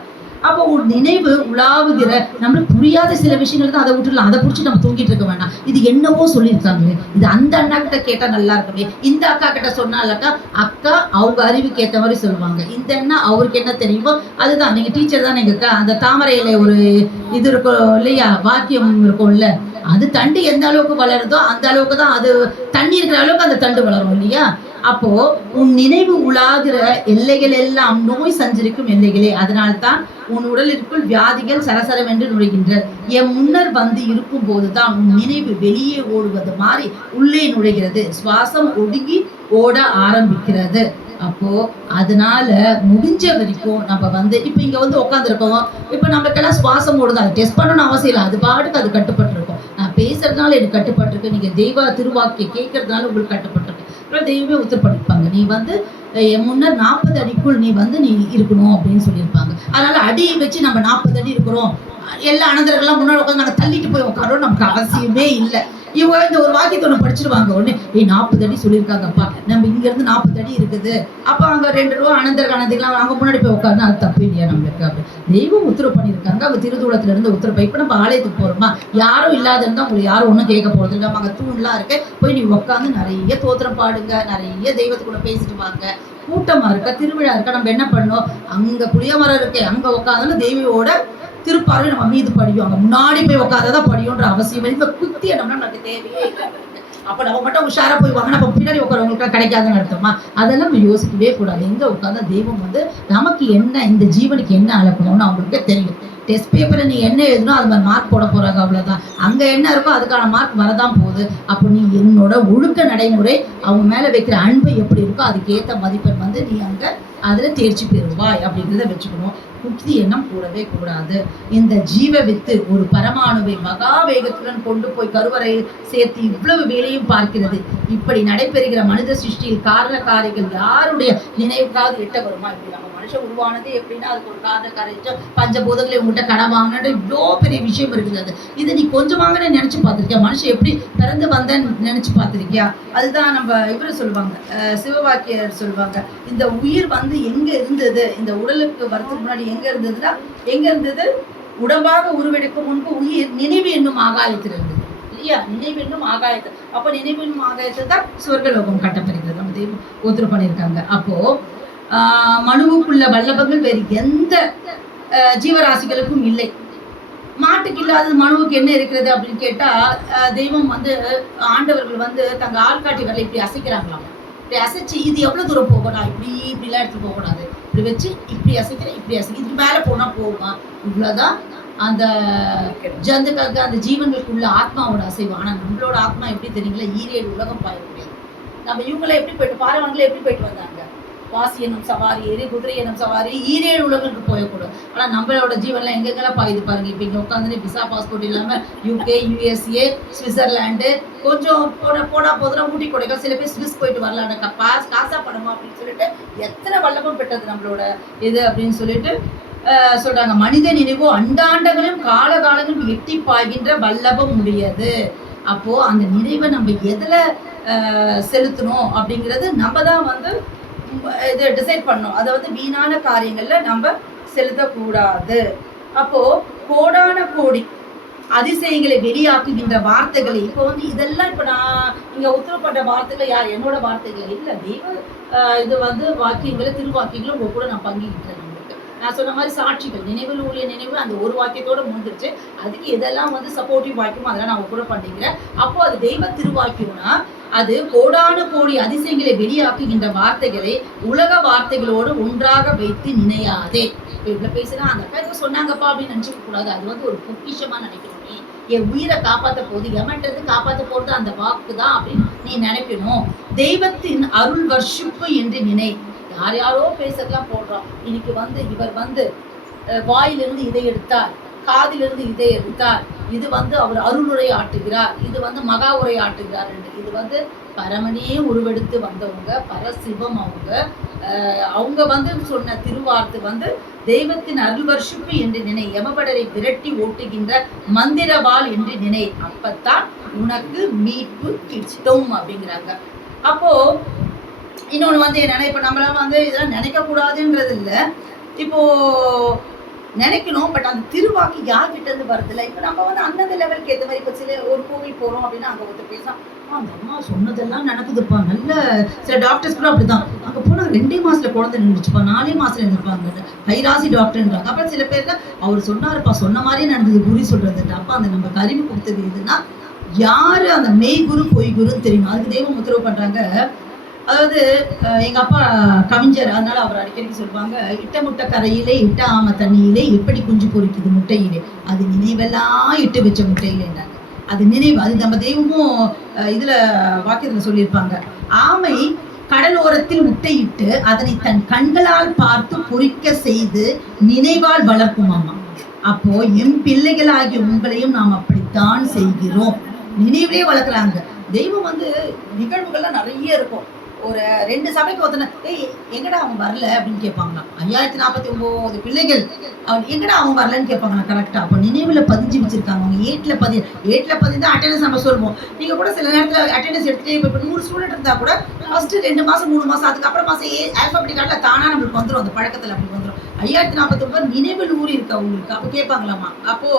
அப்போ ஒரு நினைவு உலாவுகிற நம்மளுக்கு புரியாத சில விஷயங்கள் தான், அதை விட்டுடலாம். அதை பிடிச்சி நம்ம தூங்கிட்டு இருக்க வேண்டாம். இது என்னவோ சொல்லியிருக்காங்களே, இது அந்த அண்ணா கிட்ட கேட்டால் நல்லா இருக்குமே, இந்த அக்கா கிட்ட சொன்னாலக்கா அக்கா அவங்க அறிவுக்கு ஏற்ற மாதிரி சொல்லுவாங்க. இந்த அண்ணா அவருக்கு என்ன தெரியுமோ அதுதான். நீங்கள் டீச்சர் தான், நீங்கள் அந்த தாமரையில் ஒரு இது இருக்கும் இல்லையா, வாக்கியம் இருக்கும்ல, அது தண்டு எந்த அளவுக்கு வளருதோ அந்த அளவுக்கு தான் அது தண்ணி இருக்கிற அளவுக்கு அந்த தண்டு வளரும் இல்லையா? அப்போ உன் நினைவு உலாகிற எல்லைகள் எல்லாம் நோய் சஞ்சரிக்கும் எல்லைகளே. அதனால்தான் உன் உடலிற்குள் வியாதிகள் சரசரவென்று நுழைகின்ற. என் முன்னர் வந்து இருக்கும் போதுதான் உன் நினைவு வெளியே ஓடுவது மாதிரி உள்ளே நுழைகிறது, சுவாசம் ஒடுங்கி ஓட ஆரம்பிக்கிறது. அப்போ அதனால முடிஞ்ச வரைக்கும் நம்ம வந்து இப்போ இங்க வந்து உட்காந்துருக்கோம், இப்போ நம்மளுக்கெல்லாம் சுவாசம் ஓடுது, அதை டெஸ்ட் பண்ணணும்னு அவசியம் இல்லை, அது பாட்டுக்கு அது கட்டுப்பட்டுருக்கும். நான் பேசுறதுனால எனக்கு கட்டுப்பட்டிருக்கு, நீங்க தெய்வ திருவாக்கிய கேட்கறதுனால உங்களுக்கு கட்டுப்பட்டிருக்கு. தெய்வமே உத்தரப்பட்டிருப்பாங்க, நீ வந்து என் முன்னர் 40 அடிக்குள் நீ வந்து நீ இருக்கணும் அப்படின்னு சொல்லியிருப்பாங்க. அதனால அடி வச்சு நம்ம 40 அடி இருக்கிறோம், எல்லா அனந்தர்கள்லாம் முன்னாடி உட்காந்து நாங்கள் தள்ளிட்டு போய் உட்காரோம் நமக்கு அவசியமே இல்லை. இவங்க இந்த ஒரு வாக்கியத்தை ஒன்று படிச்சிருவாங்க. உடனே 40 அடி சொல்லியிருக்காங்கப்பா, நம்ம இங்கேருந்து 40 அடி இருக்குது, அப்போ அங்கே 2 ரூபா அனந்தர் அனந்திக்கலாம் அங்கே முன்னாடி போய் உட்காருனா அது தப்பு இல்லையா நம்மளுக்கு? அப்படி தெய்வம் உத்தரவு பண்ணியிருக்காங்க. அவங்க திருதூலத்துல இருந்து உத்தரவு. இப்போ நம்ம ஆலயத்துக்கு போகிறோமா, யாரும் இல்லாத இருந்தால் உங்களுக்கு யாரும் ஒன்றும் கேட்க போகிறது இல்லை. நம்ம அங்கே தூண்லாம் இருக்கு, போய் நீ உட்காந்து நிறைய தோத்திரம் பாடுங்க, நிறைய தெய்வத்துக்குள்ள பேசிட்டு வாங்க. கூட்டமாக இருக்கா, திருவிழா இருக்கா, நம்ம என்ன பண்ணோம், அங்கே புளிய மரம் இருக்கு, அங்கே உட்காந்து தெய்வியோட திருப்பார்வை நம்ம மீது படியும். அங்கே முன்னாடி போய் உட்காந்ததான் படியும்ன்ற அவசியம் இல்லை. இப்போ குத்தி இடம்னா நமக்கு தேவையே இல்லை. அப்போ நம்ம மட்டும் உஷாராக போய் வாங்க, நம்ம பின்னாடி உட்காரவங்களுக்கு கிடைக்காதுன்னு அர்த்தமா? அதெல்லாம் நம்ம யோசிக்கவே கூடாது. எங்கே உட்காந்தா தெய்வம் வந்து நமக்கு என்ன, இந்த ஜீவனுக்கு என்ன அழக்கணும்னு அவங்களுக்கே தெரியும். டெஸ்ட் பேப்பரை நீ என்ன எழுதணும் அது மாதிரி மார்க் போட போகிறாங்க, அவ்வளோதான். அங்கே என்ன இருக்கோ அதுக்கான மார்க் வரதான் போகுது. அப்போ நீ என்னோட ஒழுக்க நடைமுறை, அவங்க மேலே வைக்கிற அன்பு எப்படி இருக்கோ அதுக்கேற்ற மதிப்பெண் வந்து நீ அங்கே அதில் தேர்ச்சி பெறுவாய் அப்படிங்கிறத வச்சுக்கணும். புத்தி எண்ணம் கூடவே கூடாது. இந்த ஜீவ வித்து ஒரு பரமாணுவை மகா வேகத்துடன் கொண்டு போய் கருவறையில் சேர்த்து இவ்வளவு வேலையும் பார்க்கிறது. இப்படி நடைபெறுகிற மனித சிருஷ்டியில் காரண காரிகள் யாருடைய நினைவுக்காவது எட்ட வருமா? இப்படி நம்ம மனுஷன் உருவானது எப்படின்னா அதுக்கு ஒரு காரண காரியம், பஞ்சபூதங்களை உங்கள்கிட்ட கடன் வாங்கின இவ்வளோ பெரிய விஷயம் இருக்குது. அது இது நீ கொஞ்சம் வாங்கினு நினைச்சு பார்த்துருக்கியா? மனுஷன் எப்படி பிறந்து வந்தேன்னு நினைச்சு பார்த்துருக்கியா? அதுதான் நம்ம இவரு சொல்லுவாங்க, சிவவாக்கியர் சொல்லுவாங்க, இந்த உயிர் வந்து எங்க இருந்தது, இந்த உடலுக்கு வரத்துக்கு முன்னாடி எங்க இருந்ததுன்னா, எங்க இருந்தது, உடம்பாக உருவெடுக்கும் முன்பு உயிர் நினைவு என்னும் ஆகாயத்தில் இருந்தது இல்லையா? நினைவு என்னும் ஆகாயத்தை. அப்போ நினைவு என்னும் ஆகாயத்தை தான் சொர்க்கலோகம் கட்டப்படுகிறது. நம்ம தெய்வம் ஒத்துரு பண்ணியிருக்காங்க. அப்போ மனுவுக்குள்ள வல்லபங்கள் வேறு எந்த ஜீவராசிகளுக்கும் இல்லை. மாட்டுக்கு இல்லாதது மனுவுக்கு என்ன இருக்கிறது அப்படின்னு கேட்டா, தெய்வம் வந்து ஆண்டவர்கள் வந்து தங்க ஆள்காட்டி வரல இப்படி அசைக்கிறாங்களாம். இப்படி அசைச்சு இது எவ்வளவு தூரம் போகும், நான் இப்படிலாம் எடுத்து போகக்கூடாது, இப்படி வச்சு இப்படி அசைக்கிறேன், இப்படி அசைக்க, இதுக்கு மேலே போனா போகுமா? இவ்வளவுதான் அந்த ஜந்துக்களுக்கு, அந்த ஜீவன்களுக்கு உள்ள ஆத்மாவோட அசைவு. ஆனா நம்மளோட ஆத்மா எப்படி தெரியுங்களா? 7 உலகம் பாயக்கூடியது. நம்ம இவங்களை எப்படி போயிட்டு, பாரவங்களை எப்படி போயிட்டு வந்தாங்க? வாசி என்னும் சவாரி ஏறி, குதிரை என்னும் சவாரி 7 உலகங்களுக்கு போயக்கூடும். ஆனால் நம்மளோட ஜீவன்லாம் எங்கெங்கெல்லாம் பாயுது பாருங்க. இப்போ இங்கே உட்காந்து விசா பாஸ்போர்ட் இல்லாமல் UK, USA, சுவிட்சர்லாண்டு, கொஞ்சம் போனா போதுனா ஊட்டி கொடைக்கால், சில பேர் ஸ்விஸ் போயிட்டு வரலான்னு காசா படமா அப்படின்னு சொல்லிட்டு எத்தனை வல்லபம் பெற்றது நம்மளோட இது அப்படின்னு சொல்லிட்டு சொல்றாங்க. மனித நினைவோ அண்டாண்டங்களும் காலகாலங்களும் எட்டி பாய்கின்ற வல்லபம் உடையது. அப்போ அந்த நினைவை நம்ம எதுல செலுத்தணும் அப்படிங்கிறது நம்ம தான் வந்து இது டிசைட் பண்ணணும். அதை வந்து வீணான காரியங்கள்ல நம்ம செலுத்தக்கூடாது. அப்போ கோடான கோடி அதிசயங்களை வெளியாக்குகின்ற வார்த்தைகளை, இப்போ வந்து இதெல்லாம் இப்போ நான் இங்க உத்தரவுப்பட்ட வார்த்தைகள் யார், என்னோட வார்த்தைகள் இல்லை, தெய்வ இது வந்து வாக்கியங்களை, திருவாக்கியங்களும் உங்க கூட நான் பங்கிக்கிட்டேன். நான் சொன்ன மாதிரி சாட்சிகள், நினைவில் ஊழிய நினைவு அந்த ஒரு வாக்கியத்தோட முடிஞ்சிருச்சு. அதுக்கு எதெல்லாம் வந்து சப்போர்ட்டிவ் வாக்கியமோ அதெல்லாம் நான் கூட பண்ணிக்கிறேன். அப்போ அது தெய்வ திருவாக்கியம்னா அது கோடான கோடி அதிசயங்களை வெளியாக்குகின்ற வார்த்தைகளை உலக வார்த்தைகளோடு ஒன்றாக வைத்து நினையாதே. இப்போ இவ்வளோ பேசுனா அந்த அக்கா ஏதோ சொன்னாங்கப்பா அப்படின்னு நினச்சிக்க கூடாது. அது வந்து ஒரு பொக்கிஷமா நினைக்கணும். நீ என் உயிரை காப்பாற்ற போது, எமன்றது காப்பாற்ற போறது அந்த வாக்கு தான் அப்படின்னு நீ நினைக்கணும். தெய்வத்தின் அருள் வர்ஷிப்பு என்று நினை. யார் யாரோ பேசலாம் போடுறோம். இன்னைக்கு வந்து இவர் வந்து வாயிலிருந்து இதை எடுத்தார், காதிலிருந்து இதை எடுத்தார், இது வந்து அவர் அருளுரை ஆட்டுகிறார், இது வந்து மகா உரை ஆட்டுகிறார் என்று. இது வந்து பரமனே உருவெடுத்து வந்தவங்க, பரசிவம் அவங்க வந்து சொன்ன திருவார்த்தை வந்து தெய்வத்தின் அருள் வர்ஷிப்பு என்று நினை, யமபடரை விரட்டி ஓட்டுகின்ற மந்திரவாள் என்று நினை, அப்பத்தான் உனக்கு மீட்பு கிட்டும் அப்படிங்கிறாங்க. அப்போ இன்னொன்று வந்து என்னன்னா, இப்போ நம்மளாம் வந்து இதெல்லாம் நினைக்கக்கூடாதுன்றது இல்லை, இப்போ நினைக்கணும். பட் அந்த திருவாக்கு யார்கிட்ட இருந்து வருதில்லை. இப்போ நம்ம வந்து அந்தந்த லெவலுக்கு ஏற்ற மாதிரி, இப்போ சில ஒரு கோவில் போகிறோம் அப்படின்னா அங்கே ஒருத்தர் பேசலாம், அந்த அம்மா சொன்னதெல்லாம் நடக்குதுப்பா, நல்ல சில டாக்டர்ஸ் கூட அப்படிதான், அங்கே போனால் 2 மாதத்துல குழந்தை நின்றுச்சுப்பா, 4 மாதத்துல இருந்துருப்பாங்க, கைராசி டாக்டர்ன்றாங்க. அப்புறம் சில பேர் தான் அவர் சொன்னாருப்பா, சொன்ன மாதிரியே நடந்தது, குறி சொல்றது. அப்போ அந்த நம்ம அறிவு கொடுத்தது எதுன்னா, யாரு அந்த மெய் குரு பொய் குருன்னு தெரியும். அதுக்கு தெய்வம் உத்தரவு பண்றாங்க. அதாவது எங்க அப்பா கவிஞர், அதனால அவர் அடிக்கடி சொல்லுவாங்க, இட்ட முட்டை கரையிலே இட்ட ஆம தண்ணியிலே எப்படி குஞ்சு பொறிக்குது முட்டையிலே, அது நினைவெல்லாம் இட்டு வச்ச முட்டையிலேன்றாங்க. அது நினைவு, அது நம்ம தெய்வமும் இதுல வாக்கியத்துல சொல்லியிருப்பாங்க. ஆமை கடலோரத்தில் முட்டையிட்டு அதனை தன் கண்களால் பார்த்து பொறிக்க செய்து நினைவால் வளர்க்குமாமா. அப்போ எம் பிள்ளைகளாகிய உங்களையும் நாம் அப்படித்தான் செய்கிறோம். நினைவிலே வளர்க்குறாங்க. தெய்வம் வந்து நிகழ்வுகள்லாம் நிறைய இருக்கும். ஒரு 2 சபைக்கு ஒருத்தன ஏய் எங்கடா அவன் வரல அப்படின்னு கேட்பாங்களாம். 5049 பிள்ளைகள் எங்கடா அவன் வரலன்னு கேட்பாங்களாம். கரெக்டா அப்போ நினைவுல பதிஞ்சு வச்சிருக்காங்க. அவங்க ஏட்ல பதிந்தா அட்டெண்டன்ஸ் நம்ம சொல்லுவோம். நீங்க கூட சில நேரத்தில் அட்டெண்டன்ஸ் எடுத்துட்டே இப்போ 100 ஸ்டூடெண்ட் இருந்தா கூட ஃபர்ஸ்ட் 2 மாசம் 3 மாசம் அதுக்கப்புறம் மாசம் ஆல்பாபெட்டிக்கால தானா நம்மளுக்கு வந்துடும். அந்த பழக்கத்தில் அப்படி வந்துடும். 5049 நினைவில் ஊறி இருக்கு அவங்களுக்கு. அப்போ கேட்பாங்களாமா. அப்போ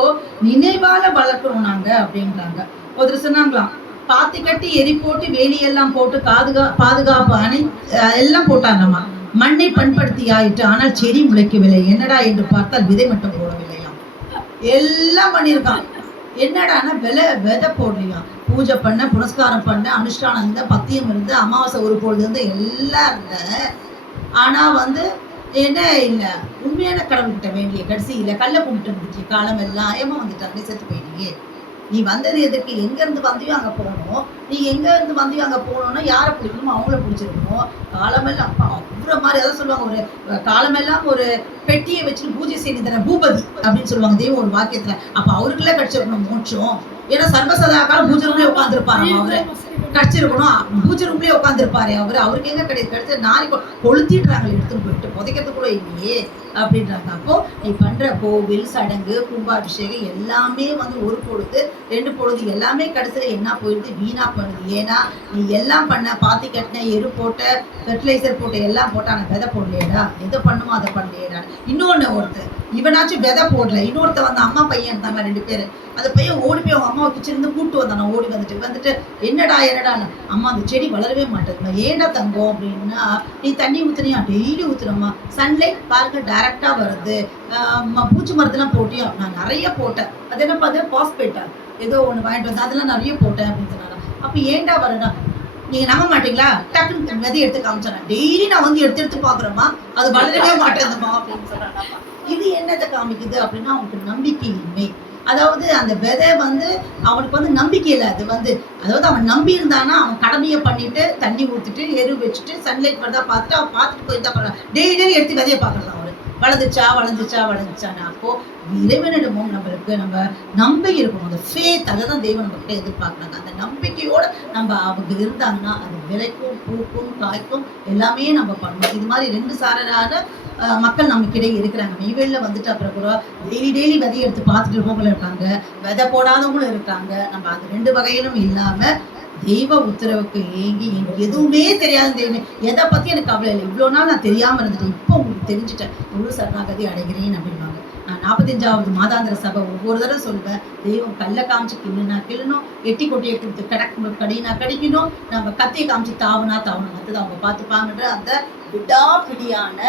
நினைவால வளர்க்கணும் நாங்க அப்படின்றாங்க. ஒருத்தர் சொன்னாங்களாம், பாத்தி கட்டி எரி போட்டு வேலியெல்லாம் போட்டு பாதுகாப்பு எல்லாம் போட்டாங்கம்மா. மண்ணை பண்படுத்தி ஆயிற்று, ஆனால் செடி முளைக்கவில்லை. என்னடா என்று பார்த்தால் விதை மட்டும் போடவில்லையாம். எல்லாம் பண்ணியிருக்கான். என்னடானா விதை போடலையாம். பூஜை பண்ண, புனஸ்காரம் பண்ண, அனுஷ்டானம் இருந்த, பத்தியம் இருந்து, அமாவாசை ஒரு பொழுது இருந்து எல்லாம் இருந்த. ஆனா என்ன இல்லை, உண்மையான கடவுள்கிட்ட வேண்டிய கடைசியில் கல்லை கும்பிட்டு இருந்துச்சு. காலம் எல்லாம் ஏமா வந்துட்டாங்க, செத்து போயிட்டீங்க. நீ வந்தது எதுக்கு? எங்கேருந்து வந்தியோ அங்கே போகணும். நீ எங்கேருந்து வந்தியோ அங்கே போகணுன்னா யாரை பிடிக்கணுமோ அவங்கள பிடிச்சிருக்கணும். காலமெல்லாம் அவ்வளோ மாதிரி அதான் சொல்லுவாங்க, ஒரு காலமெல்லாம் ஒரு பெட்டியை வச்சுட்டு பூஜை செய்து தர பூபதி அப்படின்னு சொல்லுவாங்க தெய்வம் ஒரு வாக்கியத்தில். அப்போ அவருக்குள்ளே கிடச்சிருக்கணும் மோட்சம். ஏன்னா சர்வசதா காலம் பூஜை ரூம்லேயே உட்காந்துருப்பாரு. அவரு கடிச்சிருக்கணும். பூஜை ரூம்லேயே உட்காந்துருப்பாரு. அவருக்கு எங்கே கிடையாது நாரி கொளுத்திடுறாங்க, எடுத்துன்னு போயிட்டு புதைக்கிறது கூட இல்லையே அப்படின்றாங்க. அப்போ நீ பண்ற கோவில் சடங்கு கும்பாபிஷேகம் எல்லாமே ஒரு பொழுது 2 பொழுது எல்லாமே கடைசியில் என்ன போயிடுது, வீணா போயிடுது. ஏன்னா நீ எல்லாம் பண்ண, பாத்தி கட்டின, எரு போட்ட, ஃபெர்டிலைசர் போட்ட, எல்லாம் போட்ட, ஆனால் விதை போடலையேடா. எதை பண்ணுமோ அதை பண்ணலையேடா. இன்னொன்று ஒருத்தர் இவனாச்சும் விதை போடல. இன்னொருத்த அம்மா பையன் இருந்தாங்க 2 பேர். அந்த பையன் ஓடி போய் அவங்க அம்மாவை கிச்சன் கூப்பிட்டு வந்தானா. ஓடி வந்துட்டு என்னடா அம்மா அந்த செடி வளரவே மாட்டேங்குமா. ஏண்டா தங்கம் அப்படின்னா, நீ தண்ணி ஊற்றுனியா? டெய்லி ஊற்றுறம்மா. சன்லைட் பாருங்க டைரக்டாக வருது. பூச்சி மரத்துலாம் போட்டியா? நான் நிறைய போட்டேன். அது என்னப்பா அது பாஸ்பேட்டா ஏதோ ஒன்று வாங்கிட்டு வந்து அதெல்லாம் நிறைய போட்டேன் அப்படின்னு சொன்னாங்க. அப்போ ஏண்டா வரடா? நீங்கள் நம்ப மாட்டீங்களா? டக்குன்னு விதை எடுத்து காமிச்சேன். டெய்லி நான் எடுத்து பார்க்குறேம்மா, அது வளரவே மாட்டேங்குதுமா அப்படின்னு சொல்கிறாங்க. இது என்னத்தை காமிக்குது அப்படின்னா, அவனுக்கு நம்பிக்கையின்மை. அதாவது அந்த விதை அவனுக்கு நம்பிக்கை இல்லை. அது அதாவது அவன் நம்பி இருந்தானா அவன் கடமையை பண்ணிட்டு தண்ணி ஊற்றிட்டு எரு வச்சுட்டு சன்லைட் வரதா பார்த்துட்டு அவன் பார்த்துட்டு போயிருந்தா பரவாயில்ல. டெய்லி எடுத்து விதையை பார்க்கலாம். அவரு வளர்ந்துச்சான்னு. அப்போ இறைவனிடமும் நம்மளுக்கு நம்ம நம்பி இருக்கணும். அந்த ஃபேத், அதை தான் தெய்வம் நம்ம கிட்ட எதிர்பார்க்குறாங்க. அந்த நம்பிக்கையோட நம்ம அவங்க இருந்தாங்கன்னா அது விளைக்கும், பூக்கும், காய்க்கும், எல்லாமே நம்ம பண்ணணும். இது மாதிரி 2 சாரரான மக்கள் நமக்கிடையே இருக்கிறாங்க. நெய்வேலியில் அப்புறம் கூட டெய்லி விதையை எடுத்து பார்த்துட்டு இருக்கவங்களும் இருக்காங்க, விதை போடாதவங்களும் இருக்காங்க. நம்ம அது 2 வகையிலும் இல்லாமல் தெய்வ உத்தரவுக்கு ஏங்கி எனக்கு எதுவுமே தெரியாது தெய்வமே, எதை பற்றி எனக்கு கவலை இல்லை. இவ்வளோ நாள் நான் தெரியாமல் இருந்துட்டேன், இப்போ உங்களுக்கு தெரிஞ்சுட்டேன், முழு சரணாகதி அடைகிறேன் அப்படின்வாங்க. நான் 45வது மாதாந்திர சபை ஒவ்வொரு தடவை சொல்வேன், தெய்வம் கல்லை காமிச்சு கிள்ளுணும், எட்டி கொட்டியை கொடுத்து கடினா கடிக்கணும், நம்ம கத்தியை காமிச்சு தாவுனா அதுதான் அவங்க பார்த்துப்பாங்கன்ற அந்த விடாப்பிடியான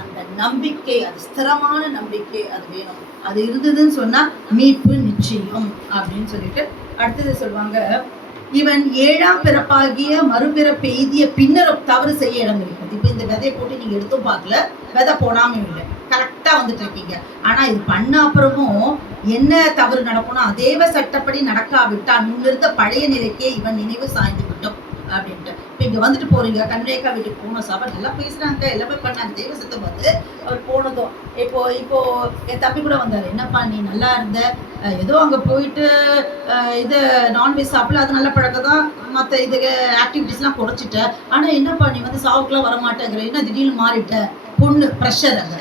அந்த நம்பிக்கை, அது ஸ்திரமான நம்பிக்கை அது வேணும். அது இருந்ததுன்னு சொன்னால் மீட்பு நிச்சயம் அப்படின்னு சொல்லிட்டு அடுத்தது சொல்லுவாங்க, இவன் 7ஆம் பிறப்பாகிய மறுபிறப்பு எய்திய பின்னரும் தவறு செய்ய இடம் இருக்கிறது. இப்போ இந்த விதையை போட்டு நீங்கள் எடுத்தும் பார்க்கல, விதை போடாமல் இல்லை, கரெக்டாக இருக்கீங்க. ஆனால் இது பண்ண அப்புறமும் என்ன தவறு நடக்கும்னா, அதேவ சட்டப்படி நடக்காவிட்டால் முன்னிருந்த பழைய நிலைக்கே இவன் நினைவு சாய்ந்து விட்டோம் அப்படின்ட்டு. இப்போ இங்கே போகிறீங்க, கன்னிரேகா வீட்டுக்கு போன சபை நல்லா பேசுகிறாங்க, எல்லாமே பண்ணாங்க. தெய்வ சத்தம் அவர் போனதும் இப்போ என் தம்பி கூட வந்தார். என்னப்பா நீ நல்லா இருந்த, ஏதோ அங்கே போயிட்டு இது நான்வெஜ் சாப்பிடல, அது நல்ல பழக்கம் தான், மற்ற இது ஆக்டிவிட்டீஸ்லாம் குறைச்சிட்ட, ஆனால் என்னப்பா நீ சாவுக்குலாம் வரமாட்டேங்கிற, என்ன திடீர்னு மாறிட்ட, பொண்ணு ப்ரெஷர். அங்கே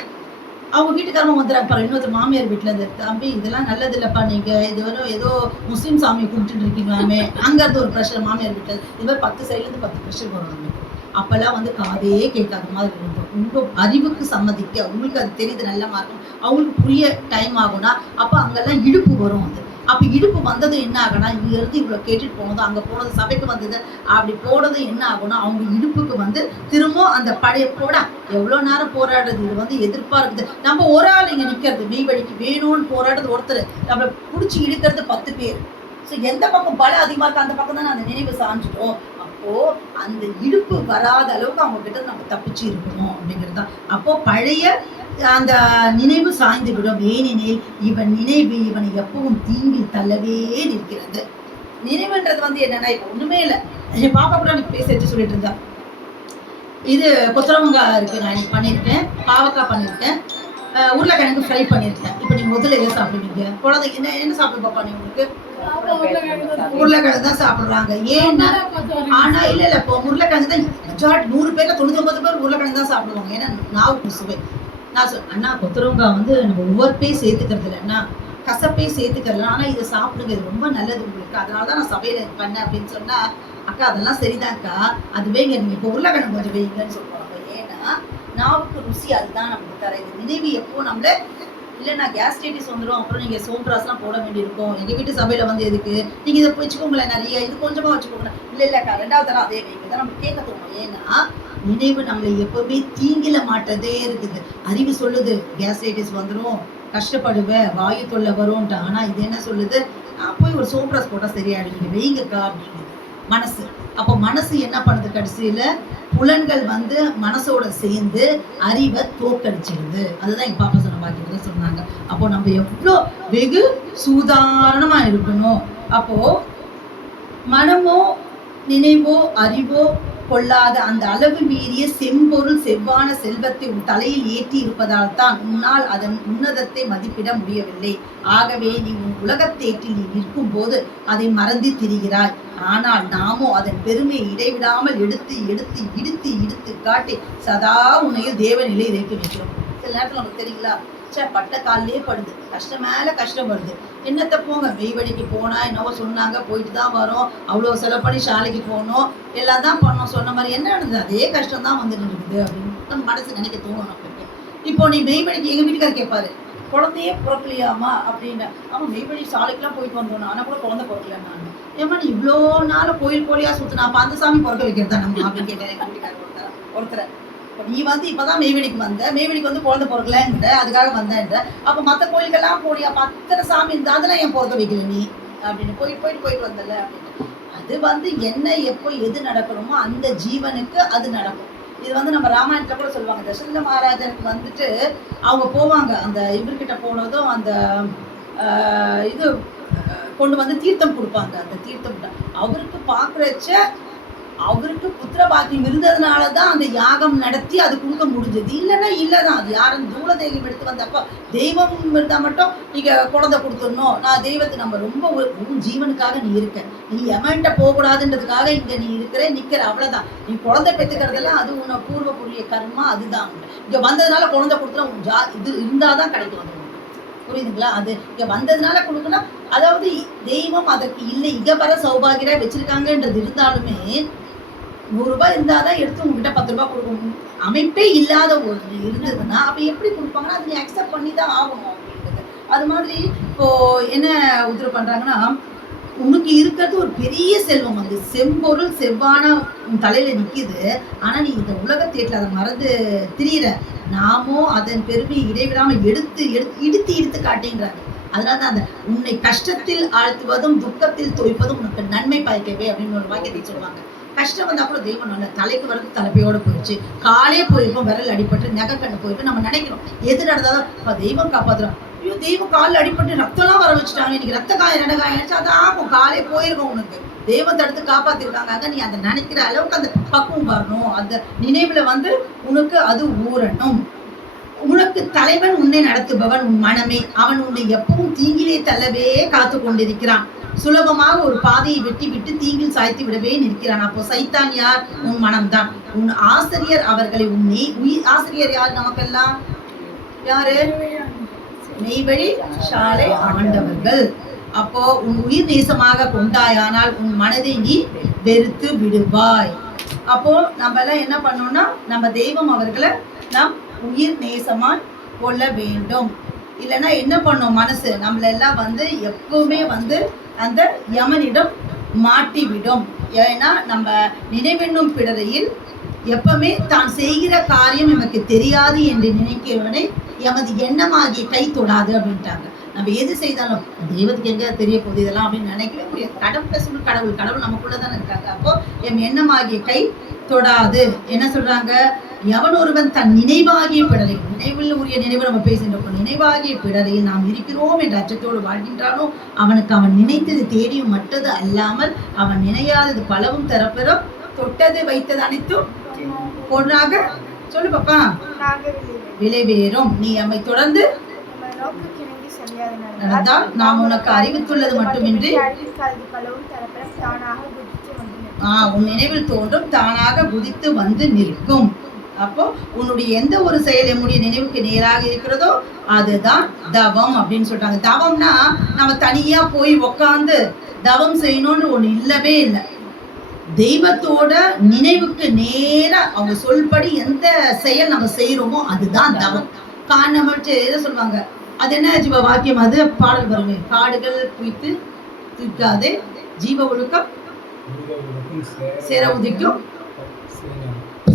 அவங்க வீட்டுக்காரமும் வந்துடுறாங்க பாரு, இன்னொருத்தர் மாமியார் வீட்டில் இருந்து, தம்பி இதெல்லாம் நல்லது இல்லைப்பா, நீங்கள் இது ஏதோ முஸ்லீம் சாமியை கும்பிட்டுட்டு இருக்கீங்களாமே, அங்கேருந்து ஒரு ப்ரெஷர் மாமியார் வீட்டில். இது மாதிரி 10 சைட்லேருந்து 10 ப்ரெஷர் வரும். அப்போல்லாம் காதே கேட்காத மாதிரி இருக்கும். உங்கள் அறிவுக்கு சம்மதிக்க உங்களுக்கு அது தெரியுது, நல்ல மார்க்கும், அவங்களுக்கு புரிய டைம் ஆகும்னா அப்போ அங்கெல்லாம் இடுப்பு வரும். அது அப்போ இடுப்பு வந்தது என்ன ஆகுனா, இங்கேருந்து இவ்வளோ கேட்டுட்டு போனதும் அங்கே போனது சபைக்கு வந்தது அப்படி போனது என்ன ஆகுனா, அவங்க இடுப்புக்கு திரும்ப அந்த பழைய போடா எவ்வளோ நேரம் போராடுறது, இது எதிர்ப்பாக இருக்குது. நம்ம ஒரு ஆள் இங்கே நிற்கிறது, மெய் வழிக்கு வேணும்னு போராடுறது ஒருத்தர், நம்மளை பிடிச்சி இழுக்கிறது 10 பேர். ஸோ எந்த பக்கம் பலம் அதிகமாக இருக்கோ அந்த பக்கம் தான் அந்த நினைவு சாஞ்சிட்டோம். அப்போது அந்த இடுப்பு வராத அளவுக்கு அவங்க கிட்ட நம்ம தப்பிச்சு இருக்கணும் அப்படிங்கிறது தான். அப்போது பழைய அந்த நினைவு சாய்ந்து விடும். ஏனெனில் இவன் நினைவு இவனை எப்பவும் தீங்கில் தள்ளவே நிற்கிறது. நினைவுன்றது என்னன்னா, இப்போ ஒன்றுமே இல்லை, என் பாப்பா கூட எனக்கு பேச வச்சு சொல்லிட்டு இருந்தா, இது கொத்தரவங்காய் இருக்குது, நான் இன்னைக்கு பண்ணியிருக்கேன், பாவக்காய் பண்ணியிருக்கேன், உருளைக்கிழங்கு ஃப்ரை பண்ணியிருக்கேன். இப்போ நீங்க முதல்ல எதை சாப்பிடுவீங்க? குழந்தைங்க என்ன சாப்பிடு பாப்பா நீ? உங்களுக்கு உருளைக்கிழங்கு தான் சாப்பிடுறாங்க. ஏன்னா ஆனா இல்ல இப்போ உருளைக்கிழங்கு தான் 100 பேர்ல 99 பேர் உருளைக்கிழங்கு தான் சாப்பிடுவாங்க. ஏன்னா நாவுக்கு சுவை. நான் அண்ணா கொத்தரவங்காய் வந்து நம்ம உவர்ப்பே சேர்த்துக்கிறது இல்லை அண்ணா, கசப்பே சேர்த்துக்கலாம். ஆனா இதை சாப்பிடுங்க, இது ரொம்ப நல்லது உங்களுக்கு, அதனாலதான் நான் சபையில பண்ணேன் அப்படின்னு சொன்னா, அக்கா அதெல்லாம் சரிதான்க்கா, அது வைங்க, நீங்க இப்போ உருளைக்கிழங்கு கொஞ்சம் வைங்கன்னு சொல்லுவாங்க. ஏன்னா நாவுக்கு ருசி அதுதான் நமக்கு தர. இது நினைவு எப்போ நம்மள இல்லைன்னா கேஸ்ட்ரைட்டிஸ் வந்துடும், அப்புறம் நீங்கள் சோம்ராஸ்லாம் போட வேண்டியிருக்கும். எங்கள் வீட்டு சபையில் வந்து எதுக்கு நீங்கள் இதை வச்சுக்கோங்களேன், நிறைய இது கொஞ்சமாக வச்சுக்கோங்க. இல்லைக்கா 2வது தரம் அதே வைங்க தான் நம்ம கேட்க தோணும். ஏன்னா நினைவு நம்மளை எப்பவுமே தீங்கில மாட்டதே இருக்குது. அறிவு சொல்லுது கேஸ்ட்ரைட்டிஸ் வந்துடும், கஷ்டப்படுவேன், வாயு தொல்லை வரும்ன்ட்டு. ஆனால் இது என்ன சொல்லுது, நான் போய் ஒரு சோம்ராஸ் போட்டால் சரியாயிடும், நீங்கள் வைங்கக்கா அப்படிங்குது மனசு. அப்போ மனசு என்ன பண்ணுது, கடைசியில் புலன்கள் வந்து மனசோட சேர்ந்து அறிவை தோக்கடிச்சிடுது. அதுதான் எங்கள் பாப்பா சொன்ன பாக்கி தான் சொன்னாங்க. அப்போ நம்ம எவ்வளோ வெகு சூதாரணமா இருக்கணும். அப்போ மனமோ நினைவோ அறிவோ கொள்ளாத அந்த அளவு மீறிய செம்பொருள் செவ்வான செல்வத்தை உன் தலையில் ஏற்றி இருப்பதால் தான் உன்னால் அதன் உன்னதத்தை மதிப்பிட முடியவில்லை. ஆகவே நீ உன் உலகத்தேற்றில் நீ நிற்கும் போது அதை மறந்து திரிகிறாய். ஆனால் நாமோ அதன் பெருமையை இடைவிடாமல் எடுத்து எடுத்து இடித்து இடித்து காட்டி சதா உன்னையில் தேவநிலை இறைக்க வைக்கிறோம். சில நேரத்தில் நமக்கு தெரியுங்களா, பட்ட காலிலே படுது, கஷ்டம் மேல கஷ்டம் வருது, என்னத்தை போங்க, வெய்வடிக்கு போனா என்னவோ சொன்னாங்க, போயிட்டு தான் வரோம், அவ்வளோ செலவு பண்ணி ஷாலைக்கு போகணும், எல்லாம் தான் பண்ணோம், சொன்ன மாதிரி என்ன நடந்தது, அதே கஷ்டம் தான் வந்துட்டு இருக்குது அப்படின்னு நம்ம மனசு நினைக்க தோணும் நமக்கு. இப்போ நீ மெய்வடிக்கு, எங்க வீட்டுக்காரர் கேட்பாரு, குழந்தையே பிறக்கலையாமா அப்படின்னு. ஆமாம், மெய்வழி சாலைக்கெல்லாம் போயிட்டு வந்தோம், ஆனால் கூட குழந்தை பிறக்கல. நான் ஏமா நீ இவ்வளோ நாள் கோயில் கோழியா சுற்றினா, அப்போ அந்த சாமி பிறக்க வைக்கிறதா நம்ம அப்படின்னு கேட்டேன் எங்கள் வீட்டுக்காரர் ஒருத்தரை. இப்போ நீ வந்து இப்போதான் மெய்வெளிக்கு வந்த, மெய்வெளிக்கு வந்து குழந்தை பிறக்கலங்கிட்ட, அதுக்காக வந்தேன்ற. அப்போ மற்ற கோயிலுக்கெல்லாம் போடியா, அத்தனை சாமி இருந்தா அதெல்லாம் ஏன் பிறக்க வைக்கல நீ அப்படின்னு போயிட்டு வந்தல அப்படின்னு. அது வந்து என்ன எப்போ எது நடக்கணுமோ அந்த ஜீவனுக்கு அது நடக்கும். இது வந்து நம்ம ராமாயணத்துல கூட சொல்லுவாங்க, தசரத மகாராஜனுக்கு வந்துட்டு அவங்க போவாங்க, அந்த இவர்கிட்ட போனதும் அந்த இது கொண்டு வந்து தீர்த்தம் கொடுப்பாங்க. அந்த தீர்த்தம் அவருக்கு பார்க்குறச்ச அவருக்கு புத்திர பாக்கியம் இருந்ததுனால தான் அந்த யாகம் நடத்தி அது கொடுக்க முடிஞ்சது. இல்லைன்னா இல்லைதான், அது யாரும் தூளதேகம் எடுத்து வந்தப்போ தெய்வம் இருந்தால் மட்டும் நீங்கள் குழந்தை கொடுத்துடணும், நான் தெய்வத்தை நம்ம ரொம்ப உன் ஜீவனுக்காக நீ இருக்க, நீ எமன்ட்ட போகக்கூடாதுன்றதுக்காக இங்கே நீ இருக்கிற நிற்கிற, அவ்வளோதான். நீ குழந்தை பெற்றுக்கிறதெல்லாம் அது உன்னை பூர்வ புரிய கர்மா, அதுதான். இங்கே வந்ததுனால குழந்தை கொடுத்துனா உன் இது இருந்தால் தான் கிடைக்கும். புரியுதுங்களா? அது இங்கே வந்ததுனால கொடுக்கணும். அதாவது தெய்வம் அதற்கு இல்லை, இகபர சௌபாகியராக வச்சிருக்காங்கன்றது இருந்தாலுமே 100 ரூபாய் இருந்தால் தான் எடுத்து உங்ககிட்ட 10 ரூபாய் கொடுக்கணும். அமைப்பே இல்லாத ஒரு இருந்ததுன்னா அப்போ எப்படி கொடுப்பாங்கன்னா அதை நீ அக்செப்ட் பண்ணி தான் ஆகணும் அப்படின்றது. அது மாதிரி இப்போ என்ன உத்தரவு பண்ணுறாங்கன்னா, உனக்கு இருக்கிறது ஒரு பெரிய செல்வம், வந்து செம்பொருள் செவ்வான உன் தலையில நிற்கிது, ஆனால் நீ இந்த உலகத்தேட்டில் அதை மறந்து திரியிற. நாமோ அதன் பெருமையை இடைவிடாமல் எடுத்து எடுத்து இடித்து இடித்து காட்டுங்கிறாங்க. அதனால தான் அந்த உன்னை கஷ்டத்தில் ஆழ்த்துவதும் துக்கத்தில் துவைப்பதும் உனக்கு நன்மை பயக்கவே அப்படின்னு ஒரு வாக்கியத்தை சொல்லுவாங்க. கஷ்டம் வந்தால் கூட தெய்வம் நல்ல, தலைக்கு வரது தலைப்பையோடு போயிடுச்சு, காலே போயிருப்போம், விரல் அடிபட்டு நகைக்கண்ணு போயிருப்போம், நம்ம நினைக்கிறோம் எது நடந்தாலும் இப்போ தெய்வம் காப்பாற்றுறோம். ஐயோ தெய்வம் காலில் அடிபட்டு ரத்தம்லாம் வர வச்சுட்டாங்க, இன்னைக்கு ரத்த காயம் ரெண்டு காயம் ஆயிடுச்சு, அது ஆகும், காலே போயிருக்கும், உனக்கு தெய்வம் தடுத்து காப்பாற்றிருக்காங்க. அதான் நீ அதை நினைக்கிற அளவுக்கு அந்த பக்குவம் வரணும், அந்த நினைவுல வந்து உனக்கு அது ஊறணும். உனக்கு தலைவன் உன்னை நடத்துபவன் உன் மனமே, அவன் உன்னை எப்பவும் தீங்கிலே தள்ளவே காத்து கொண்டிருக்கிறான். சுலபமாக ஒரு பாதையை வெட்டி விட்டு தீங்கில் சாய்த்து விடவே நிற்கிறான். அப்போ சைத்தான் யார்? உன் மனம்தான். உன் ஆசிரியர் அவர்களை உன்னை ஆசிரியர் யார் நமக்கெல்லாம்? யாரு? மெய்வழி சாலை ஆண்டவர்கள். அப்போ உன் உயிர் நேசமாக கொண்டாயானால் உன் மனதை நீ வெறுத்து விடுவாய். அப்போ நம்ம எல்லாம் என்ன பண்ணோம்னா, நம்ம தெய்வம் அவர்களை நாம் உயிர் நேசமா கொள்ள வேண்டும். இல்லைன்னா என்ன பண்ணோம், மனசு நம்மளெல்லாம் வந்து எப்பவுமே வந்து அந்த யமனிடம் மாட்டிவிடும். ஏன்னா நம்ம நினைவென்னும் பிடரையில் எப்பவுமே தான் செய்கிற காரியம் நமக்கு தெரியாது என்று நினைக்கிறவனை எமது எண்ணமாகிய கை தொடாது அப்படின்ட்டாங்க. நம்ம எது செய்தாலும் தெய்வத்துக்கு எங்க தெரிய போகுது இதெல்லாம் அப்படின்னு நினைக்கவே முடியாது. கடவுள் பேசணும், கடவுள் நமக்குள்ளதானே இருக்காங்க. அப்போ என் எண்ணமாகிய கை தொடாது. என்ன சொல்றாங்க, எவன் ஒருவன் தன் நினைவாகிய பிடரையில், நினைவில் உரிய நினைவு நம்ம பேசிட்டு நினைவாகிய பிடரையில் நாம் இருக்கிறோம் என்ற அச்சத்தோடு வாழ்கின்றானோ அவனுக்கு அவன் நினைத்தது தேடியும் மற்றது அல்லாமல் அவன் நினையாதது பலவும் தரப்பெறும், தொட்டது வைத்தது அனைத்தும் பொருளாக சொல்லு பாப்பா விளைவேறும். நீ நம்மை தொடர்ந்து நடந்தால் நாம் உனக்கு அறிவித்துள்ளது மட்டுமின்றி உன் நினைவில் தோன்றும் தானாக குதித்து வந்து நிற்கும். அப்போ உன்னுடைய எந்த ஒரு செயல் என்னுடைய நினைவுக்கு நேராக இருக்கிறதோ அதுதான் தவம் அப்படின்னு சொல்றாங்க. தவம்னா நம்ம தனியா போய் உக்காந்து தவம் செய்யணும்னு ஒண்ணு இல்லவே இல்லை. தெய்வத்தோட நினைவுக்கு நேரா அவங்க சொல்படி எந்த செயல் நம்ம செய்யறோமோ அதுதான் தவம். காணமற்று எதை சொல்லுவாங்க, அது என்ன ஜீவ வாக்கியம், அது பாடல் வருமே, காடுகள் குவித்து தூக்காதே ஜீவ ஒழுக்கம் சேர உதிக்கும்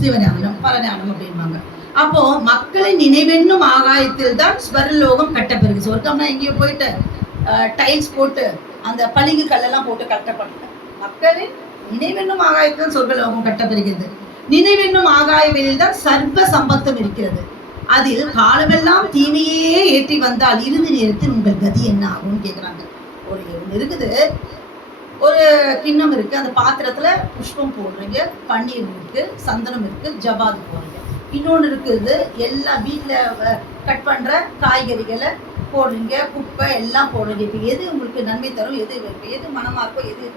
சிவஞானம் பரஞானம் அப்படின்பாங்க. அப்போ மக்களின் நினைவென்னும் ஆகாயத்தில் தான் ஸ்வர்லோகம் கட்டப்பெறுது. சொர்க்கம்னா எங்கேயோ போயிட்டு டைல்ஸ் போட்டு அந்த பளிங்கு கல்லெல்லாம் போட்டு கட்டப்படல. மக்களின் நினைவென்னும் ஆகாயத்தில் சொர்க்கலோகம் கட்டப்பெறுகிறது. நினைவென்னும் ஆகாய வெளியில் தான் சர்வ சம்பத்தும் இருக்கிறது. அதில் காலமெல்லாம் தீமையே ஏற்றி வந்தால் இறுதி நேரத்தில் உங்கள் கதி என்ன ஆகும்னு கேட்குறாங்க. ஒரு இருக்குது, ஒரு கிண்ணம் இருக்கு, அந்த பாத்திரத்துல புஷ்பம் போடுறீங்க, பன்னீர் இருக்கு, சந்தனம் இருக்கு, ஜபாது போடுறீங்க. இன்னொன்று இருக்குது, எல்லா வீட்டில் கட் பண்ற காய்கறிகளை போடுறீங்க, குப்பை எல்லாம் போடுறீங்க. இப்போ எது உங்களுக்கு நன்மை தரும், எது மனமா இருக்கோ, எது